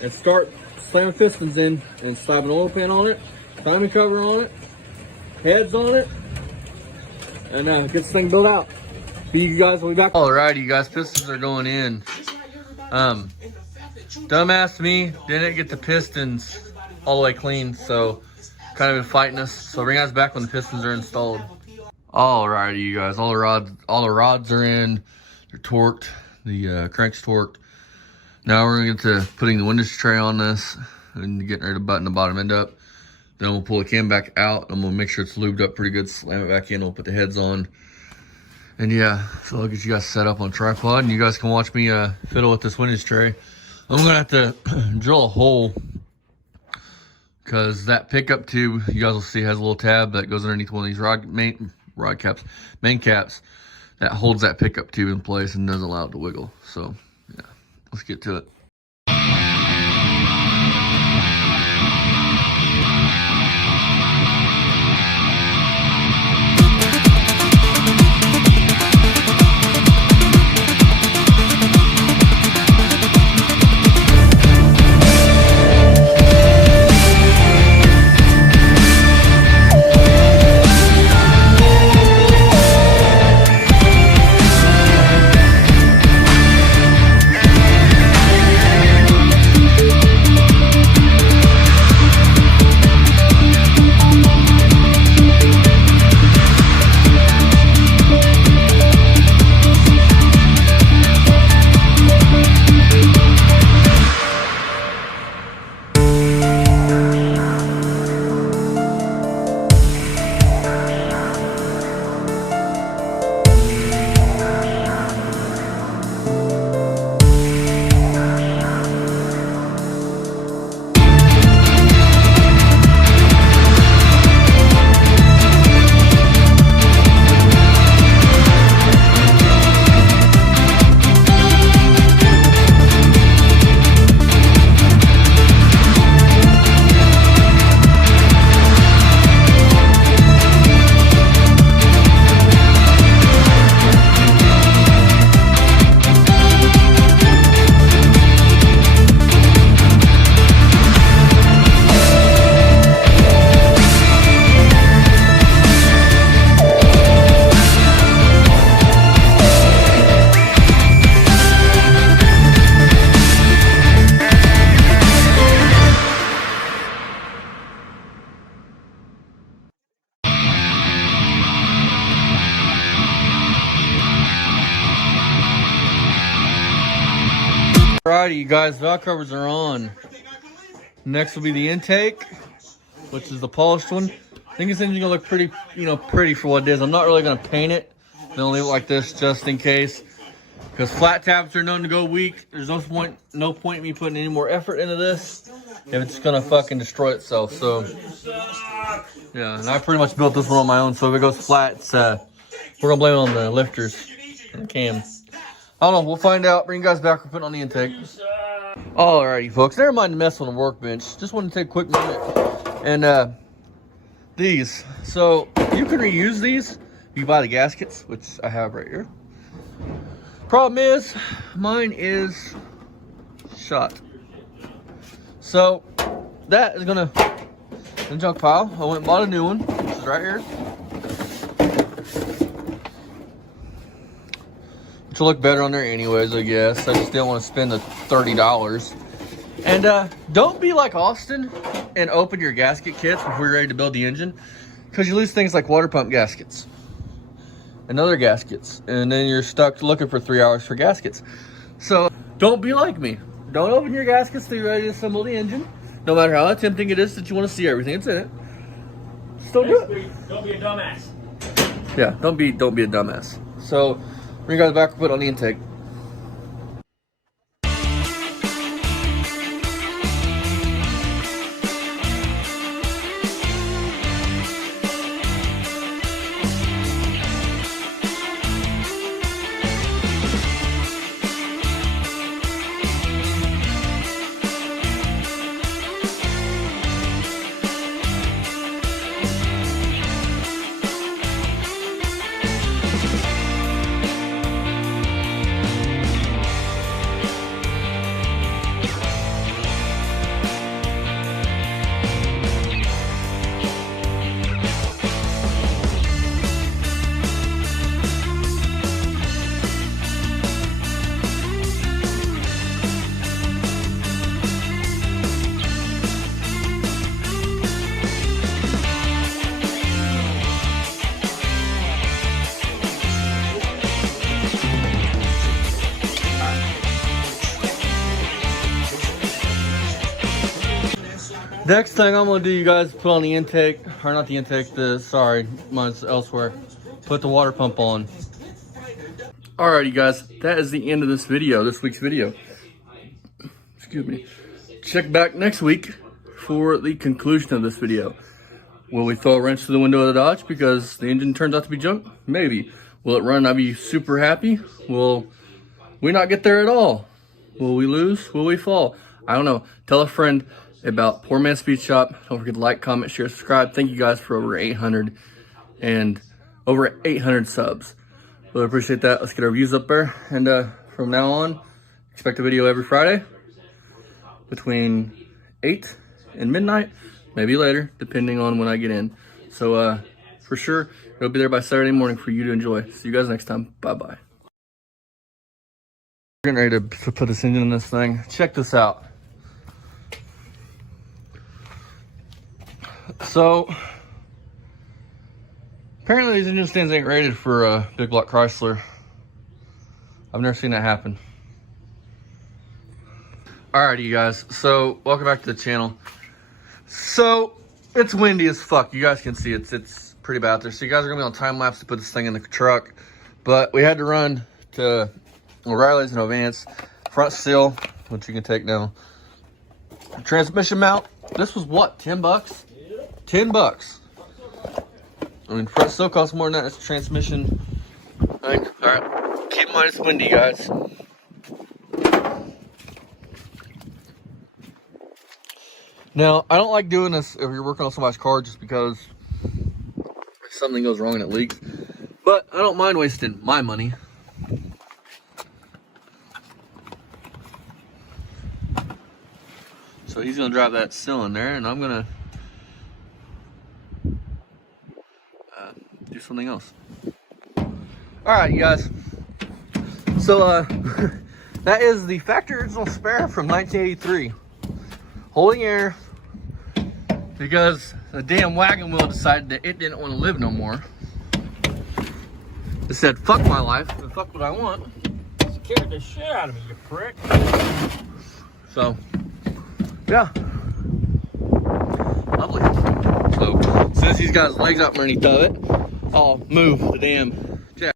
and start slamming pistons in and slap an oil pan on it, timing cover on it, heads on it, and get this thing built out. You guys will be back. Alrighty, you guys, pistons are going in. Dumbass me didn't get the pistons all the way clean, so kind of been fighting us. So bring us back when the pistons are installed. Alrighty, you guys, all the rods are in. They're torqued. The crank's torqued. Now we're gonna get to putting the windows tray on this and getting ready to button the bottom end up. Then we'll pull the cam back out. I'm gonna make sure it's lubed up pretty good. Slam it back in. We'll put the heads on. And yeah, so I'll get you guys set up on tripod, and you guys can watch me fiddle with this windows tray. I'm gonna have to drill a hole because that pickup tube, you guys will see, has a little tab that goes underneath one of these main caps that holds that pickup tube in place and doesn't allow it to wiggle. So yeah, let's get to it. Alrighty, you guys, valve covers are on. Next will be the intake, which is the polished one. I think this engine's gonna look pretty, pretty for what it is. I'm not really gonna paint it. I'm gonna leave it like this just in case. Because flat taps are known to go weak. There's no point in me putting any more effort into this if it's gonna fucking destroy itself. So yeah, and I pretty much built this one on my own. So if it goes flat, it's, we're gonna blame it on the lifters and the cam. I don't know. We'll find out. Bring you guys back. We're putting on the intake. Alrighty, folks. Never mind the mess on the workbench. Just want to take a quick minute and these. So you can reuse these if you buy the gaskets, which I have right here. Problem is, mine is shot. So that is gonna in the junk pile. I went and bought a new one, which is right here. Which will look better on there anyways, I guess. I just didn't want to spend the $30. And don't be like Austin and open your gasket kits before you're ready to build the engine, because you lose things like water pump gaskets and other gaskets, and then you're stuck looking for 3 hours for gaskets. So don't be like me. Don't open your gaskets till you're ready to assemble the engine, no matter how tempting it is that you want to see everything that's in it. Still do it. Don't be a dumbass. Yeah, don't be a dumbass. So bring you guys back and put on the intake. Next thing I'm gonna do, you guys, put on the intake, or not the intake, mine's elsewhere. Put the water pump on. Alrighty guys, that is the end of this week's video. Excuse me. Check back next week for the conclusion of this video. Will we throw a wrench through the window of the Dodge because the engine turns out to be junk? Maybe. Will it run and I'll be super happy? Will we not get there at all? Will we lose? Will we fall? I don't know. Tell a friend about Poor Man's Speed Shop. Don't forget to like, comment, share, subscribe. Thank you guys for over 800 subs. Really appreciate that. Let's get our views up there. And from now on, expect a video every Friday between 8 and midnight, maybe later, depending on when I get in. So for sure, it'll be there by Saturday morning for you to enjoy. See you guys next time. Bye-bye. Getting ready to put this engine in this thing. Check this out. So apparently these engine stands ain't rated for a big block Chrysler. I've never seen that happen. Alrighty you guys, so welcome back to the channel. So it's windy as fuck. You guys can see it's pretty bad out there. So you guys are gonna be on time lapse to put this thing in the truck. But we had to run to O'Reilly's and Ovance. Front seal, which you can take now. Transmission mount. This was what, 10 bucks? 10 bucks. I mean, front still costs more than that. It's a transmission thing. Alright, keep in mind it's windy, guys. Now, I don't like doing this if you're working on somebody's car just because something goes wrong and it leaks. But I don't mind wasting my money. So he's gonna drive that cylinder and I'm gonna do something else. Alright you guys, so that is the factory original spare from 1983, holding air because the damn wagon wheel decided that it didn't want to live no more. It said fuck my life and fuck what I want. scared the shit out of me, you prick. So, yeah. Lovely. So, since he's got his legs up underneath of it, I'll move the damn jack.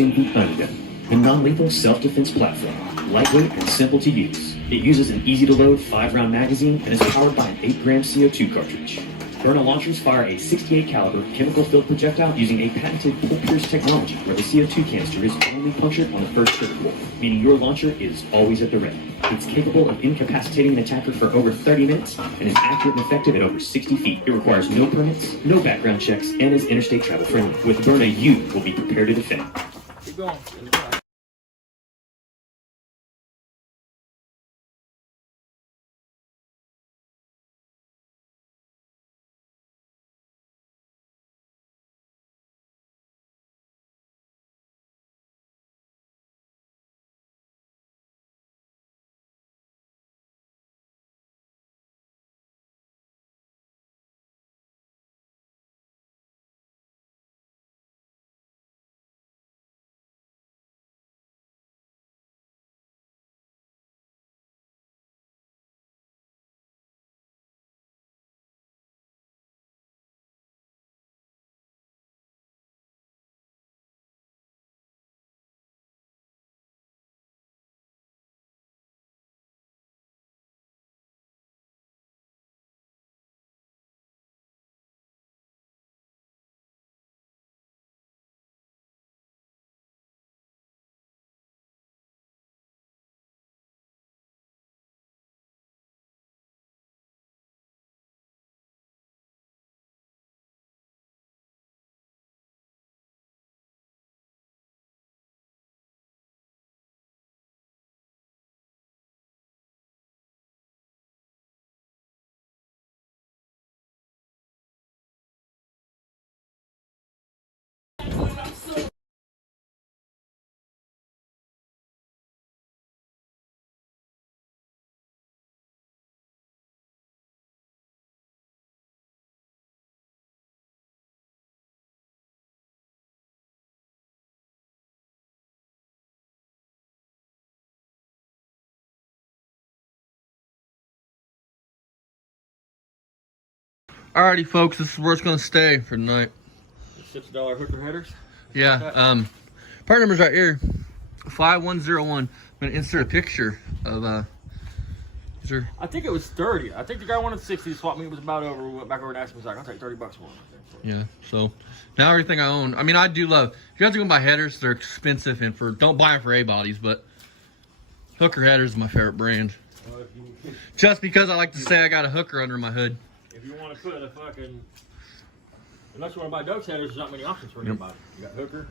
Undergun, the non-lethal self-defense platform, lightweight and simple to use. It uses an easy-to-load 5-round magazine and is powered by an 8-gram CO2 cartridge. Byrna launchers fire a 68 caliber chemical-filled projectile using a patented pull-pierce technology where the CO2 canister is only punctured on the first trigger pull, meaning your launcher is always at the ready. It's capable of incapacitating an attacker for over 30 minutes and is accurate and effective at over 60 feet. It requires no permits, no background checks, and is interstate travel friendly. With Byrna, you will be prepared to defend. Keep going. Alrighty, folks, this is where it's gonna stay for tonight. $6 hooker headers. Yeah, part number's right here, 5101. I'm gonna insert a picture of sure. I think it was 30. I think the guy wanted 60. The swap meet was about over. We went back over and asked him. He's like, I'll take $30 for it. Yeah, so now everything I own. I mean, I do love. If you guys are gonna buy headers, they're expensive, and don't buy them for A bodies, but hooker headers is my favorite brand. Just because I like to say I got a hooker under my hood. If you want to put a fucking, unless you want to buy Doug's headers, there's not many options for anybody. You got hooker.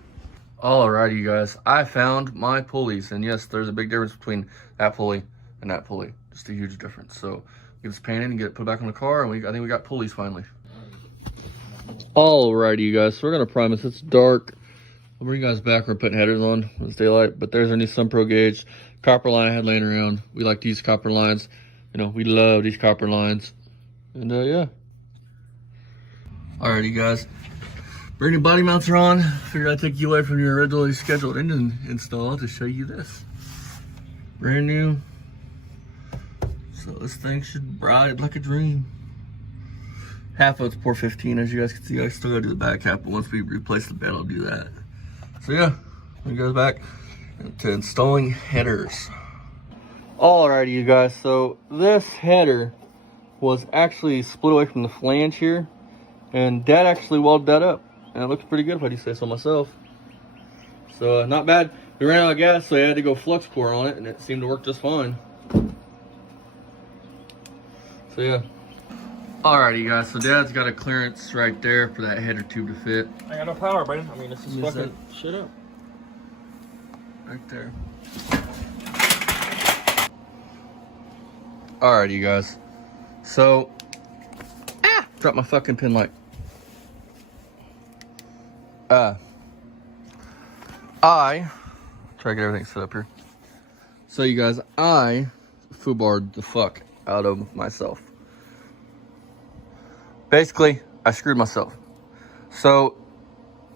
Alrighty, you guys. I found my pulleys, and yes, there's a big difference between that pulley and that pulley. Just a huge difference. So get this painted and get it put back on the car, and I think we got pulleys finally. Alrighty, you guys. So we're gonna prime this. It's dark. I'll bring you guys back. We're putting headers on when it's daylight. But there's our new Sunpro gauge copper line I had laying around. We like these copper lines. You know, we love these copper lines. And yeah. Alrighty, guys. Brand new body mounts are on. Figured I'd take you away from your originally scheduled engine install to show you this. Brand new. So this thing should ride like a dream. half of it's pour 15, as you guys can see. I still gotta do the back half, but once we replace the bed, I'll do that. So yeah, it goes back to installing headers. Alrighty, you guys, so this header was actually split away from the flange here, and Dad actually welded that up, and it looks pretty good if I do say so myself. So not bad. We ran out of gas, so I had to go flux core on it, and it seemed to work just fine. So yeah. Alrighty, guys, so Dad's got a clearance right there for that header tube to fit. I got no power, buddy. I mean, this is fucking shit up. Right there. Alrighty, you guys. So, drop my fucking pin light. I try to get everything set up here. So, you guys, I foobarred the fuck out of myself. Basically, I screwed myself. So,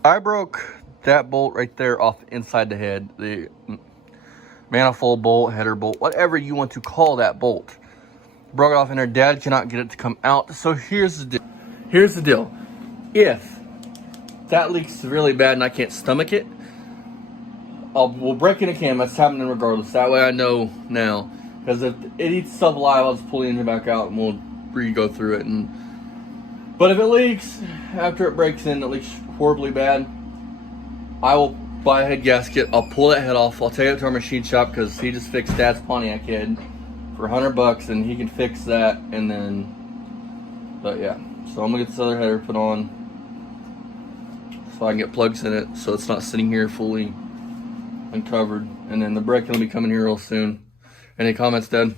I broke that bolt right there off inside the head. The manifold bolt, header bolt, whatever you want to call that bolt. Broke it off in there. Dad cannot get it to come out. So here's the deal. Here's the deal. If that leaks really bad and I can't stomach it, we'll break it again. That's happening regardless. That way I know now. Because if it eats stuff alive, I'll just pull the engine back out and we'll re-go through it. But if it leaks, after it breaks in, it leaks horribly bad, I will buy a head gasket. I'll pull that head off. I'll take it to our machine shop because he just fixed Dad's Pontiac head for $100 and he can fix that. And then, but yeah. So I'm gonna get this other header put on so I can get plugs in it so it's not sitting here fully uncovered. And then the braking will be coming here real soon. Any comments, Dad?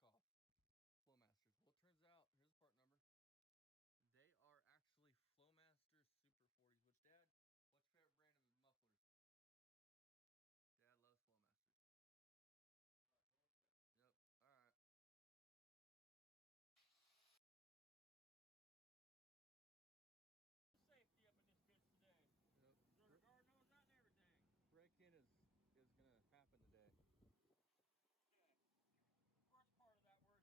knockoff Flowmasters. Well, it turns out, here's the part number. They are actually Flowmaster Super 40s. Which, Dad, what's your favorite brand of mufflers? Dad loves Flowmasters. Yep. All right. Safety up in this bitch today. Yep. There's a guard nose out and everything. Break-in is gonna happen today. Okay. The first part of that word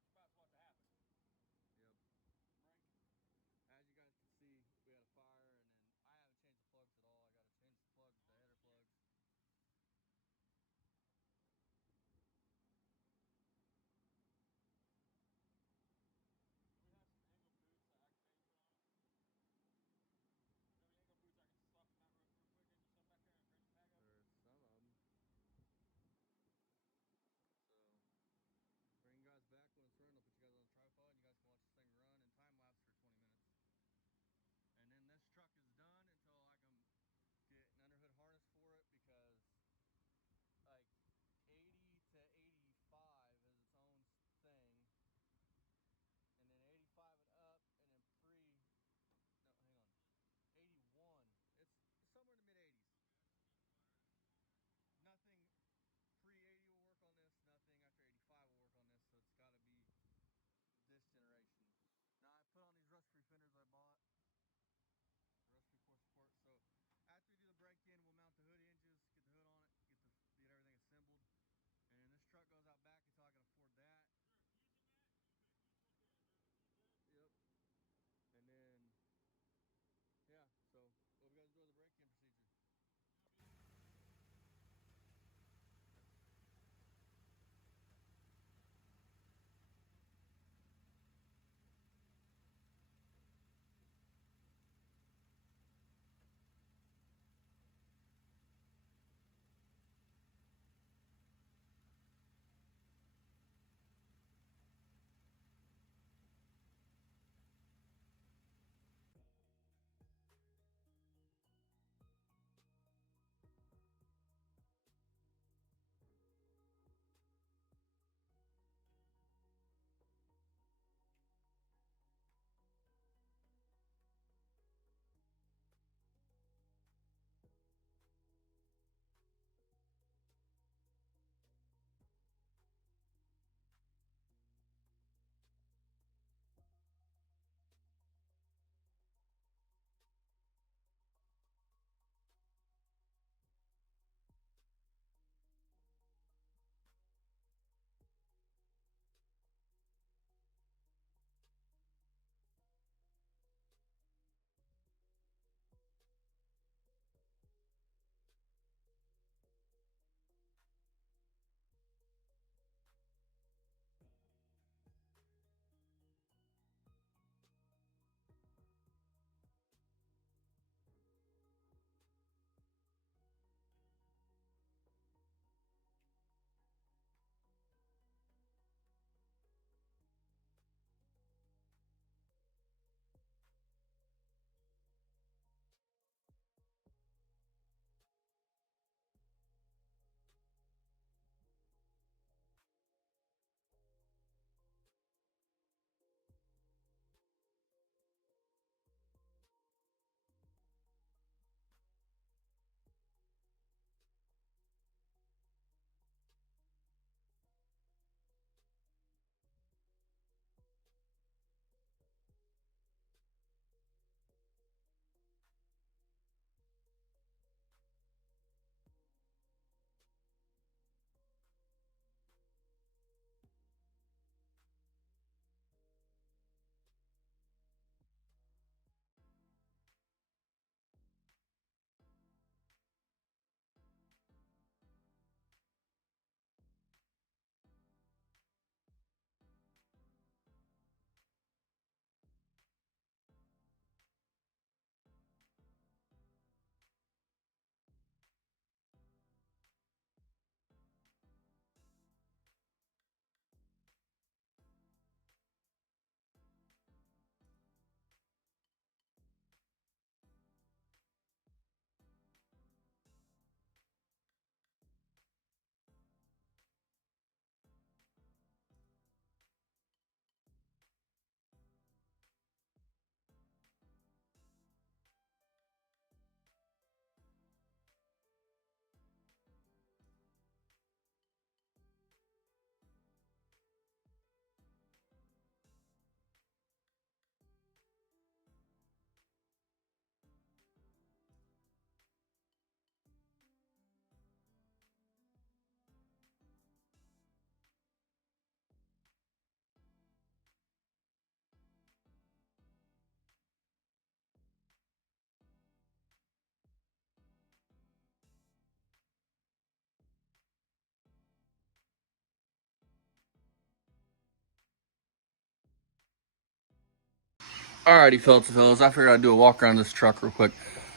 Alrighty, fellas, I figured I'd do a walk around this truck real quick.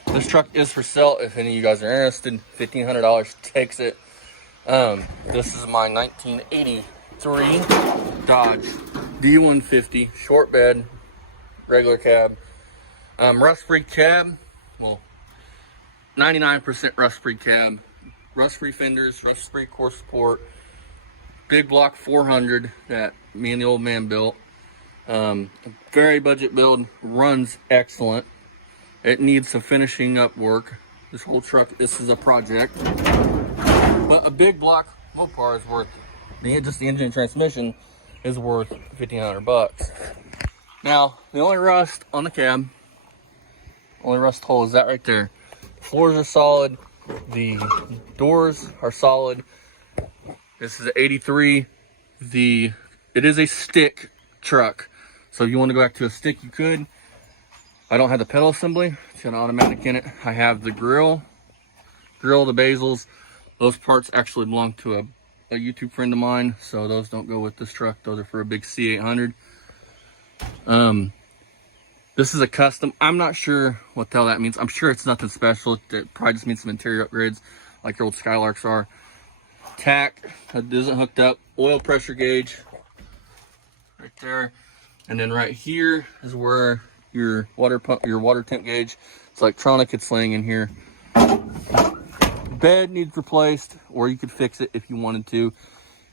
This truck is for sale if any of you guys are interested. $1,500 takes it. This is my 1983 Dodge d150 short bed, regular cab, rust-free cab. Well, 99% rust-free cab, rust-free fenders, rust-free core support, big block 400 that me and the old man built. Very budget build, runs excellent. It needs some finishing up work. This whole truck, this is a project. But a big block Mopar is worth, just the engine and transmission is worth $1,500. Now, the only rust on the cab, only rust hole is that right there. The floors are solid, the doors are solid. This is an 83. It is a stick truck. So if you want to go back to a stick, you could. I don't have the pedal assembly. It's got an automatic in it. I have the grill, the bezels. Those parts actually belong to a YouTube friend of mine, so those don't go with this truck. Those are for a big C800. This is a custom. I'm not sure what the hell that means. I'm sure it's nothing special. It probably just means some interior upgrades like your old Skylarks are. Tack that isn't hooked up. Oil pressure gauge right there. And then right here is where your water pump, your water temp gauge. It's electronic, it's laying in here. Bed needs replaced, or you could fix it if you wanted to.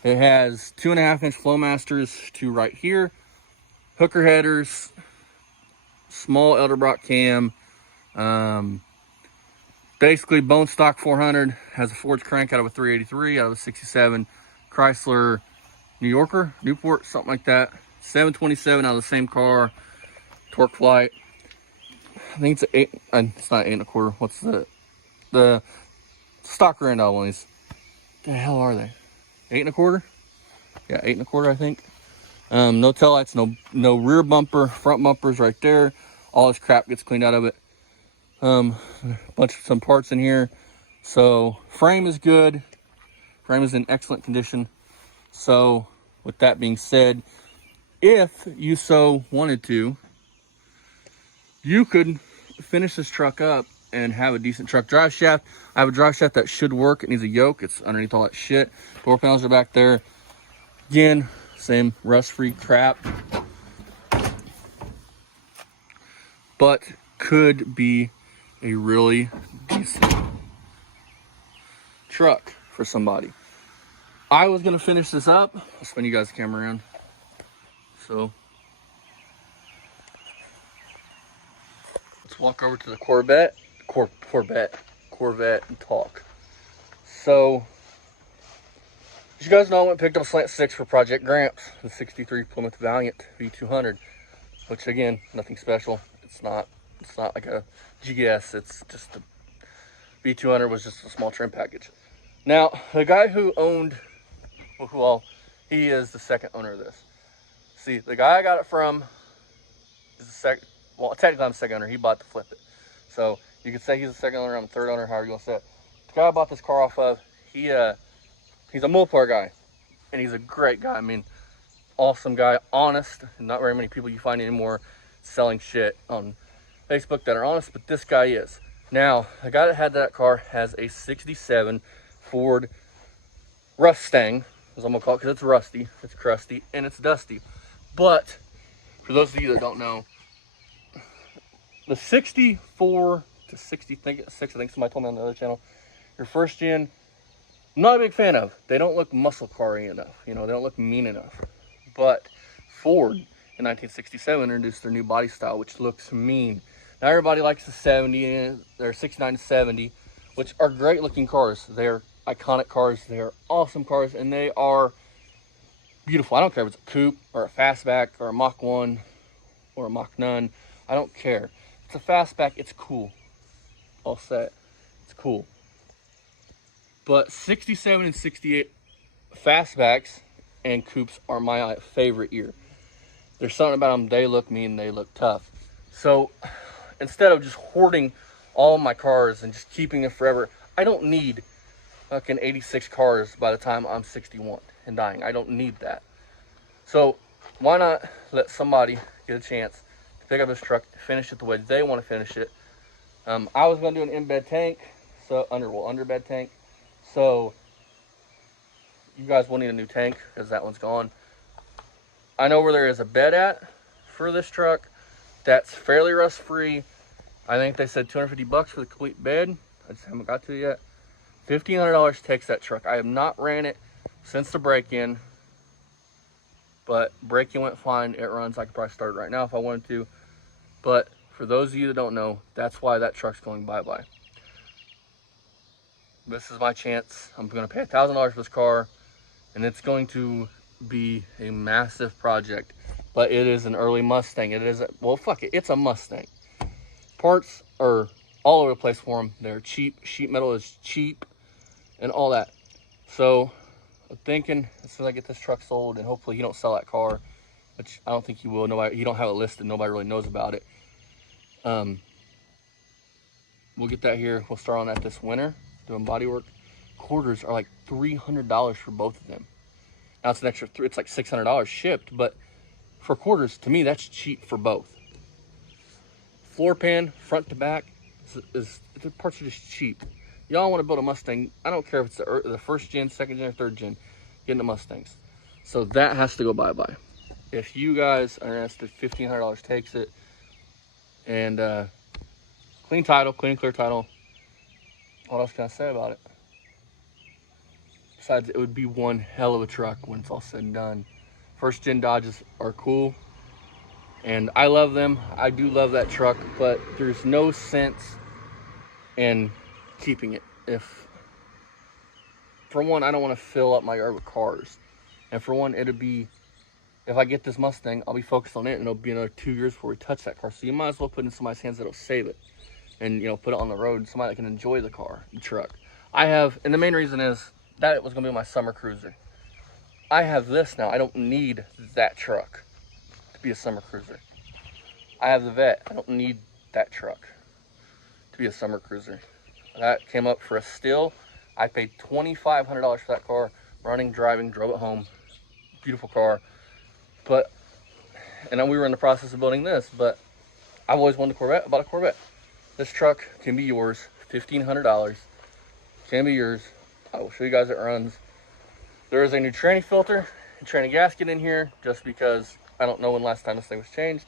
It has 2.5-inch Flowmasters to right here, hooker headers, small Elderbrock cam, basically bone stock 400, has a forged crank out of a 383, out of a 67 Chrysler Newport, something like that. 727 out of the same car, torque flight. I think it's it's not 8 1/4. What's the stock Randall ones? The hell are they? 8 1/4? Yeah, 8 1/4, I think. No tail lights, no rear bumper, front bumper's right there. All this crap gets cleaned out of it. Some parts in here. So frame is good. Frame is in excellent condition. So with that being said, if you so wanted to, you could finish this truck up and have a decent truck drive shaft. I have a drive shaft that should work. It needs a yoke. It's underneath all that shit. Door panels are back there. Again, same rust-free crap. But could be a really decent truck for somebody. I was going to finish this up. I'll spin you guys the camera around. So let's walk over to the Corvette and talk. So as you guys know, I went and picked up a Slant 6 for Project Gramps, the 63 Plymouth Valiant V200, which again, nothing special. It's not like a GS, it's just a V200 was just a small trim package. Now, the guy who owned, he is the second owner of this. See, the guy I got it from is the second, well, technically I'm the second owner. He bought to flip it. So you could say he's the second owner, I'm the third owner, however you want to say it. The guy I bought this car off of, he's a Mopar guy, and he's a great guy. I mean, awesome guy, honest. Not very many people you find anymore selling shit on Facebook that are honest, but this guy is. Now, the guy that had that car has a 67 Ford Mustang, as I'm gonna call it, because it's rusty, it's crusty, and it's dusty. But for those of you that don't know, the 64 to 66, I think somebody told me on the other channel, your first gen, I'm not a big fan of. They don't look muscle car-y enough. You know, they don't look mean enough. But Ford in 1967 introduced their new body style, which looks mean. Now everybody likes the 70, they're 69 to 70, which are great looking cars. They're iconic cars, they're awesome cars, and they are beautiful. I don't care if it's a coupe or a fastback or a Mach 1 or a Mach none. I don't care. It's a fastback, it's cool. All set. It's cool. But 67 and 68 fastbacks and coupes are my favorite year. There's something about them, they look mean, they look tough. So instead of just hoarding all my cars and just keeping them forever, I don't need fucking 86 cars by the time I'm 61 and dying. I don't need that. So why not let somebody get a chance to pick up this truck, finish it the way they want to finish it. I was going to do an in-bed tank, so underbed tank. So you guys will need a new tank because that one's gone. I know where there is a bed at for this truck that's fairly rust-free. I think they said $250 for the complete bed. I just haven't got to it yet. $1,500 takes that truck. I have not ran it since the break-in, but break-in went fine. It runs. I could probably start it right now if I wanted to. But for those of you that don't know, that's why that truck's going bye-bye. This is my chance. I'm going to pay $1,000 for this car, and it's going to be a massive project. But it is an early Mustang. It is, well, fuck it. It's a Mustang. Parts are all over the place for them. They're cheap. Sheet metal is cheap and all that. So I'm thinking as soon as I get this truck sold, and hopefully he don't sell that car, which I don't think he will. He don't have it listed. Nobody really knows about it. We'll get that here. We'll start on that this winter, doing body work. Quarters are like $300 for both of them. Now it's an extra it's like $600 shipped, but for quarters, to me, that's cheap for both. Floor pan, front to back, the parts are just cheap. Y'all want to build a Mustang, I don't care if it's the first gen, second gen, or third gen, get into Mustangs. So that has to go bye-bye. If you guys are interested, $1,500 takes it. And clean title, clean and clear title. What else can I say about it? Besides, it would be one hell of a truck when it's all said and done. First gen Dodges are cool, and I love them. I do love that truck, but there's no sense in keeping it. For one, I don't want to fill up my yard with cars. And for one, it'd be, if I get this Mustang, I'll be focused on it, and it'll be another 2 years before we touch that car. So you might as well put it in somebody's hands that'll save it, and put it on the road, somebody that can enjoy the car, the truck. And the main reason is that it was gonna be my summer cruiser. I have this now. I don't need that truck to be a summer cruiser. I have the Vet. I don't need that truck to be a summer cruiser. That came up for a steal. I paid $2,500 for that car, running, driving, drove it home. Beautiful car. And then we were in the process of building this, but I've always wanted a Corvette. I bought a Corvette. This truck can be yours, $1,500. Can be yours. I will show you guys it runs. There is a new tranny filter and tranny gasket in here, just because I don't know when last time this thing was changed.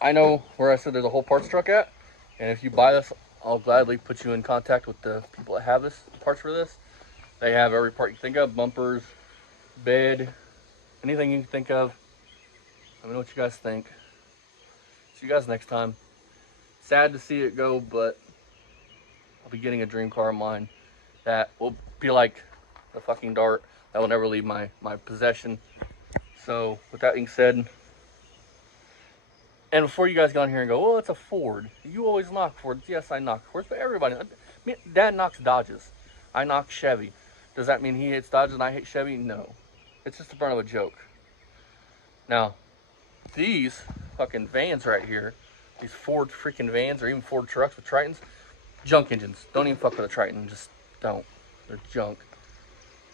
I know where I said there's a whole parts truck at, and if you buy this, I'll gladly put you in contact with the people that have parts for this. They have every part you think of, bumpers, bed, anything you can think of. Let me know what you guys think. See you guys next time. Sad to see it go, but I'll be getting a dream car of mine that will be like the fucking Dart that will never leave my possession. So with that being said, and before you guys go on here and go, well, it's a Ford. You always knock Fords. Yes, I knock Fords, but everybody. Dad knocks Dodges. I knock Chevy. Does that mean he hates Dodges and I hate Chevy? No. It's just a brunt of a joke. Now, these fucking vans right here, these Ford freaking vans, or even Ford trucks with Tritons, junk engines. Don't even fuck with a Triton. Just don't. They're junk.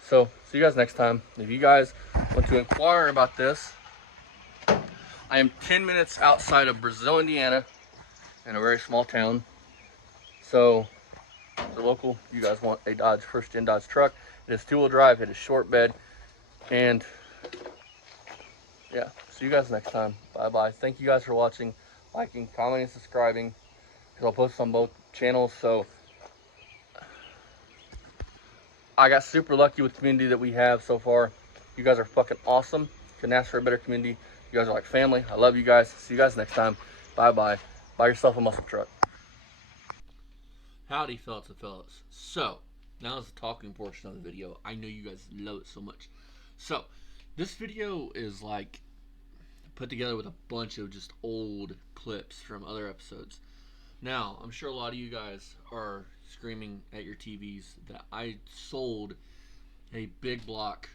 So, see you guys next time. If you guys want to inquire about this, I am 10 minutes outside of Brazil, Indiana, in a very small town. So, the local, you guys want a Dodge, first gen Dodge truck. It is 2-wheel drive, it is short bed, and yeah, see you guys next time. Bye-bye. Thank you guys for watching, liking, commenting, subscribing, because I'll post on both channels. So, I got super lucky with the community that we have so far. You guys are fucking awesome. Couldn't ask for a better community. You guys are like family. I love you guys. See you guys next time. Bye-bye. Buy yourself a muscle truck. Howdy, fellas and fellas. So, now is the talking portion of the video. I know you guys love it so much. So, this video is like put together with a bunch of just old clips from other episodes. Now, I'm sure a lot of you guys are screaming at your TVs that I sold a big block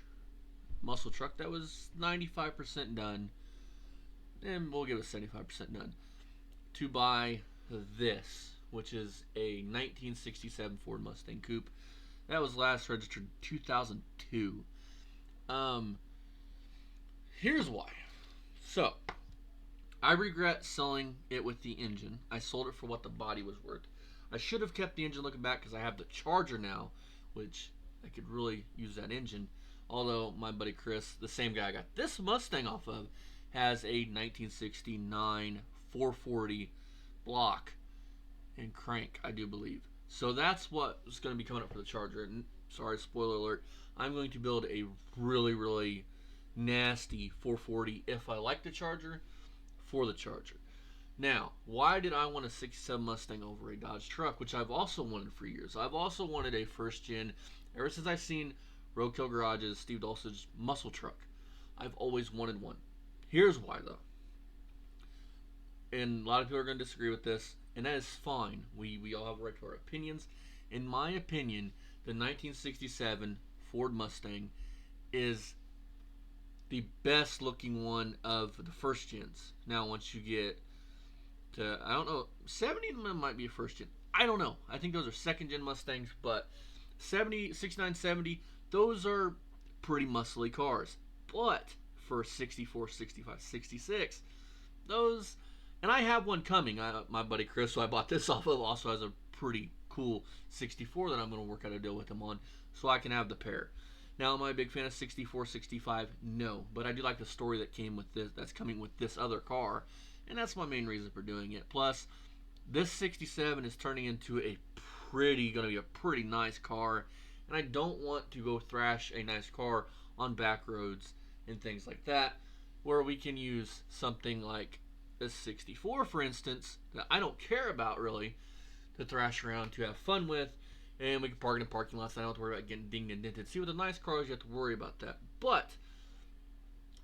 muscle truck that was 95% done, and we'll give it 75% done, to buy this, which is a 1967 Ford Mustang Coupe that was last registered 2002. Here's why. So, I regret selling it with the engine. I sold it for what the body was worth. I should have kept the engine looking back because I have the Charger now, which I could really use that engine. Although my buddy Chris, the same guy I got this Mustang off of, has a 1969 440 block and crank, I do believe. So that's what's going to be coming up for the Charger. And sorry, spoiler alert, I'm going to build a really, really nasty 440 if I like the Charger for the Charger. Now, why did I want a 67 Mustang over a Dodge truck, which I've also wanted for years? I've also wanted a first gen, ever since I've seen Roadkill Garage's Steve Dulcich's muscle truck. I've always wanted one. Here's why, though. And a lot of people are going to disagree with this, and that is fine. We all have a right to our opinions. In my opinion, the 1967 Ford Mustang is the best looking one of the first gens. Now, once you get to, I don't know, 70 of them might be a first gen. I don't know. I think those are second gen Mustangs, but 70, 69, 70, those are pretty muscly cars. But for 64, 65, 66, those, and I have one coming. My buddy Chris, who I bought this off of, also has a pretty cool 64 that I'm going to work out a deal with him on, so I can have the pair. Now, am I a big fan of 64, 65? No, but I do like the story that came with this, that's coming with this other car, and that's my main reason for doing it. Plus, this 67 is turning into going to be a pretty nice car, and I don't want to go thrash a nice car on back roads and things like that, where we can use something like this 64, for instance, that I don't care about really, to thrash around, to have fun with, and we can park in the parking lots. I don't have to worry about getting dinged and dented. See, with the nice cars, you have to worry about that. But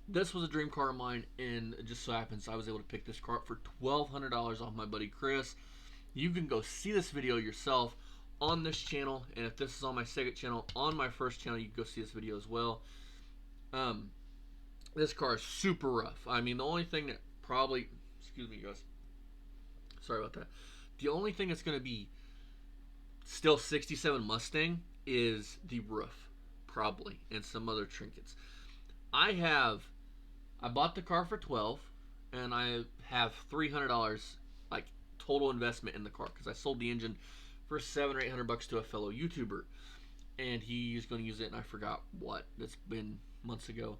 this was a dream car of mine, and it just so happens I was able to pick this car up for $1,200 off my buddy Chris. You can go see this video yourself on this channel, and if this is on my second channel, on my first channel, you can go see this video as well. This car is super rough. I mean, the only thing that probably, excuse me guys, sorry about that. The only thing that's going to be still 67 Mustang is the roof, probably, and some other trinkets. I bought the car for $12, and I have $300 like total investment in the car because I sold the engine for $700 or $800 to a fellow YouTuber, and he's going to use it, and I forgot what. It's been months ago.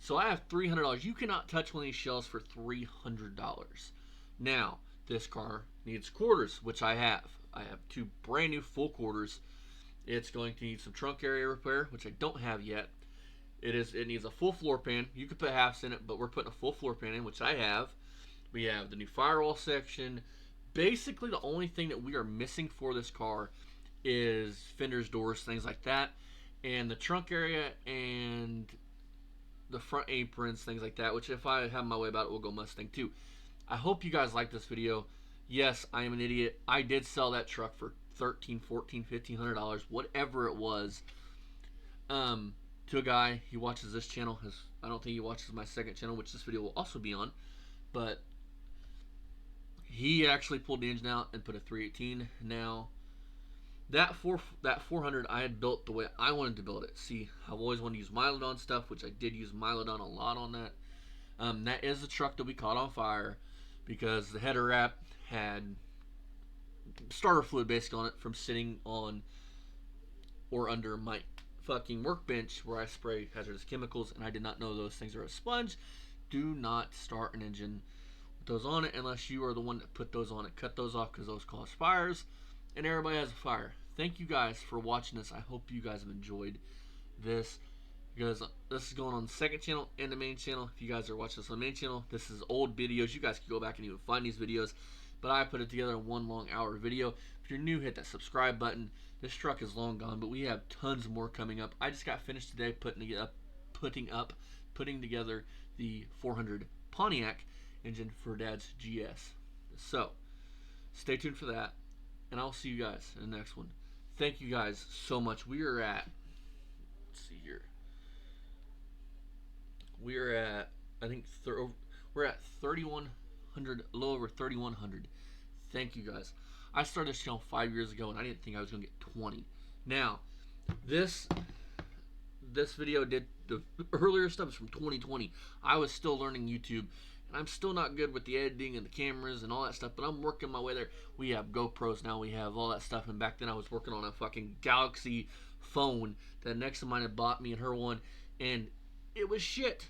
So I have $300. You cannot touch one of these shells for $300. Now, this car needs quarters, which I have. I have 2 brand new full quarters. It's going to need some trunk area repair, which I don't have yet. It needs a full floor pan. You could put halves in it, but we're putting a full floor pan in, which I have. We have the new firewall section. Basically, the only thing that we are missing for this car is fenders, doors, things like that, and the trunk area and the front aprons, things like that, which if I have my way about it, will go Mustang too. I hope you guys like this video. Yes, I am an idiot. I did sell that truck for $1,300, $1,400, $1,500, whatever it was, to a guy. He watches this channel. I don't think he watches my second channel, which this video will also be on, but he actually pulled the engine out and put a 318. Now, that 400 I had built the way I wanted to build it. See, I've always wanted to use Milodon stuff, which I did use Milodon a lot on that. That is the truck that we caught on fire because the header wrap had starter fluid basically on it from sitting on or under my fucking workbench where I spray hazardous chemicals, and I did not know those things are a sponge. Do not start an engine with those on it unless you are the one that put those on it. Cut those off because those cause fires, and everybody has a fire. Thank you guys for watching this. I hope you guys have enjoyed this, because this is going on the second channel and the main channel. If you guys are watching this on the main channel, this is old videos. You guys can go back and even find these videos, but I put it together in one long hour video. If you're new, hit that subscribe button. This truck is long gone, but we have tons more coming up. I just got finished today putting together the 400 Pontiac engine for Dad's GS. So stay tuned for that, and I'll see you guys in the next one. Thank you guys so much. We are at, let's see here, we're at, I think we're at 3,100, a little over 3,100. Thank you guys. I started this channel 5 years ago, and I didn't think I was going to get 20. Now, this video the earlier stuff is from 2020. I was still learning YouTube, and I'm still not good with the editing and the cameras and all that stuff, but I'm working my way there. We have GoPros now, we have all that stuff, and back then I was working on a fucking Galaxy phone that an ex of mine had bought me and her one, and it was shit.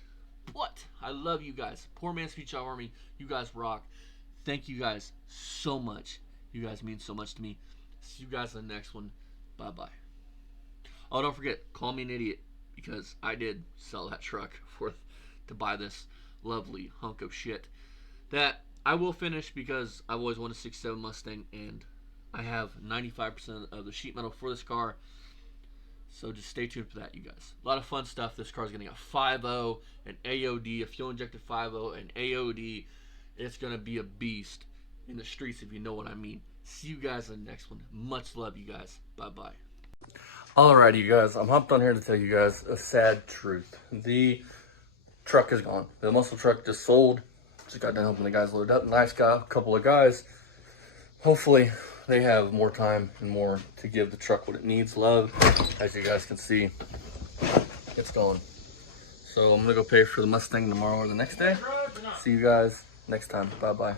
But I love you guys. Poor Man's Speech Army, you guys rock. Thank you guys so much. You guys mean so much to me. See you guys in the next one. Bye-bye. Oh, don't forget, call me an idiot, because I did sell that truck to buy this lovely hunk of shit that I will finish, because I've always wanted a 67 Mustang, and I have 95% of the sheet metal for this car. So just stay tuned for that, you guys. A lot of fun stuff. This car's getting a 5.0, an AOD, a fuel injected 5.0, an AOD. It's going to be a beast in the streets, if you know what I mean. See you guys in the next one. Much love, you guys. Bye-bye. Alrighty, you guys. I'm hopped on here to tell you guys a sad truth. The truck is gone. The muscle truck just sold. Just got done helping the guys load up. Nice guy, a couple of guys. Hopefully they have more time and more to give the truck what it needs. Love, as you guys can see, it's gone. So I'm gonna go pay for the Mustang tomorrow or the next day. See you guys next time. Bye bye.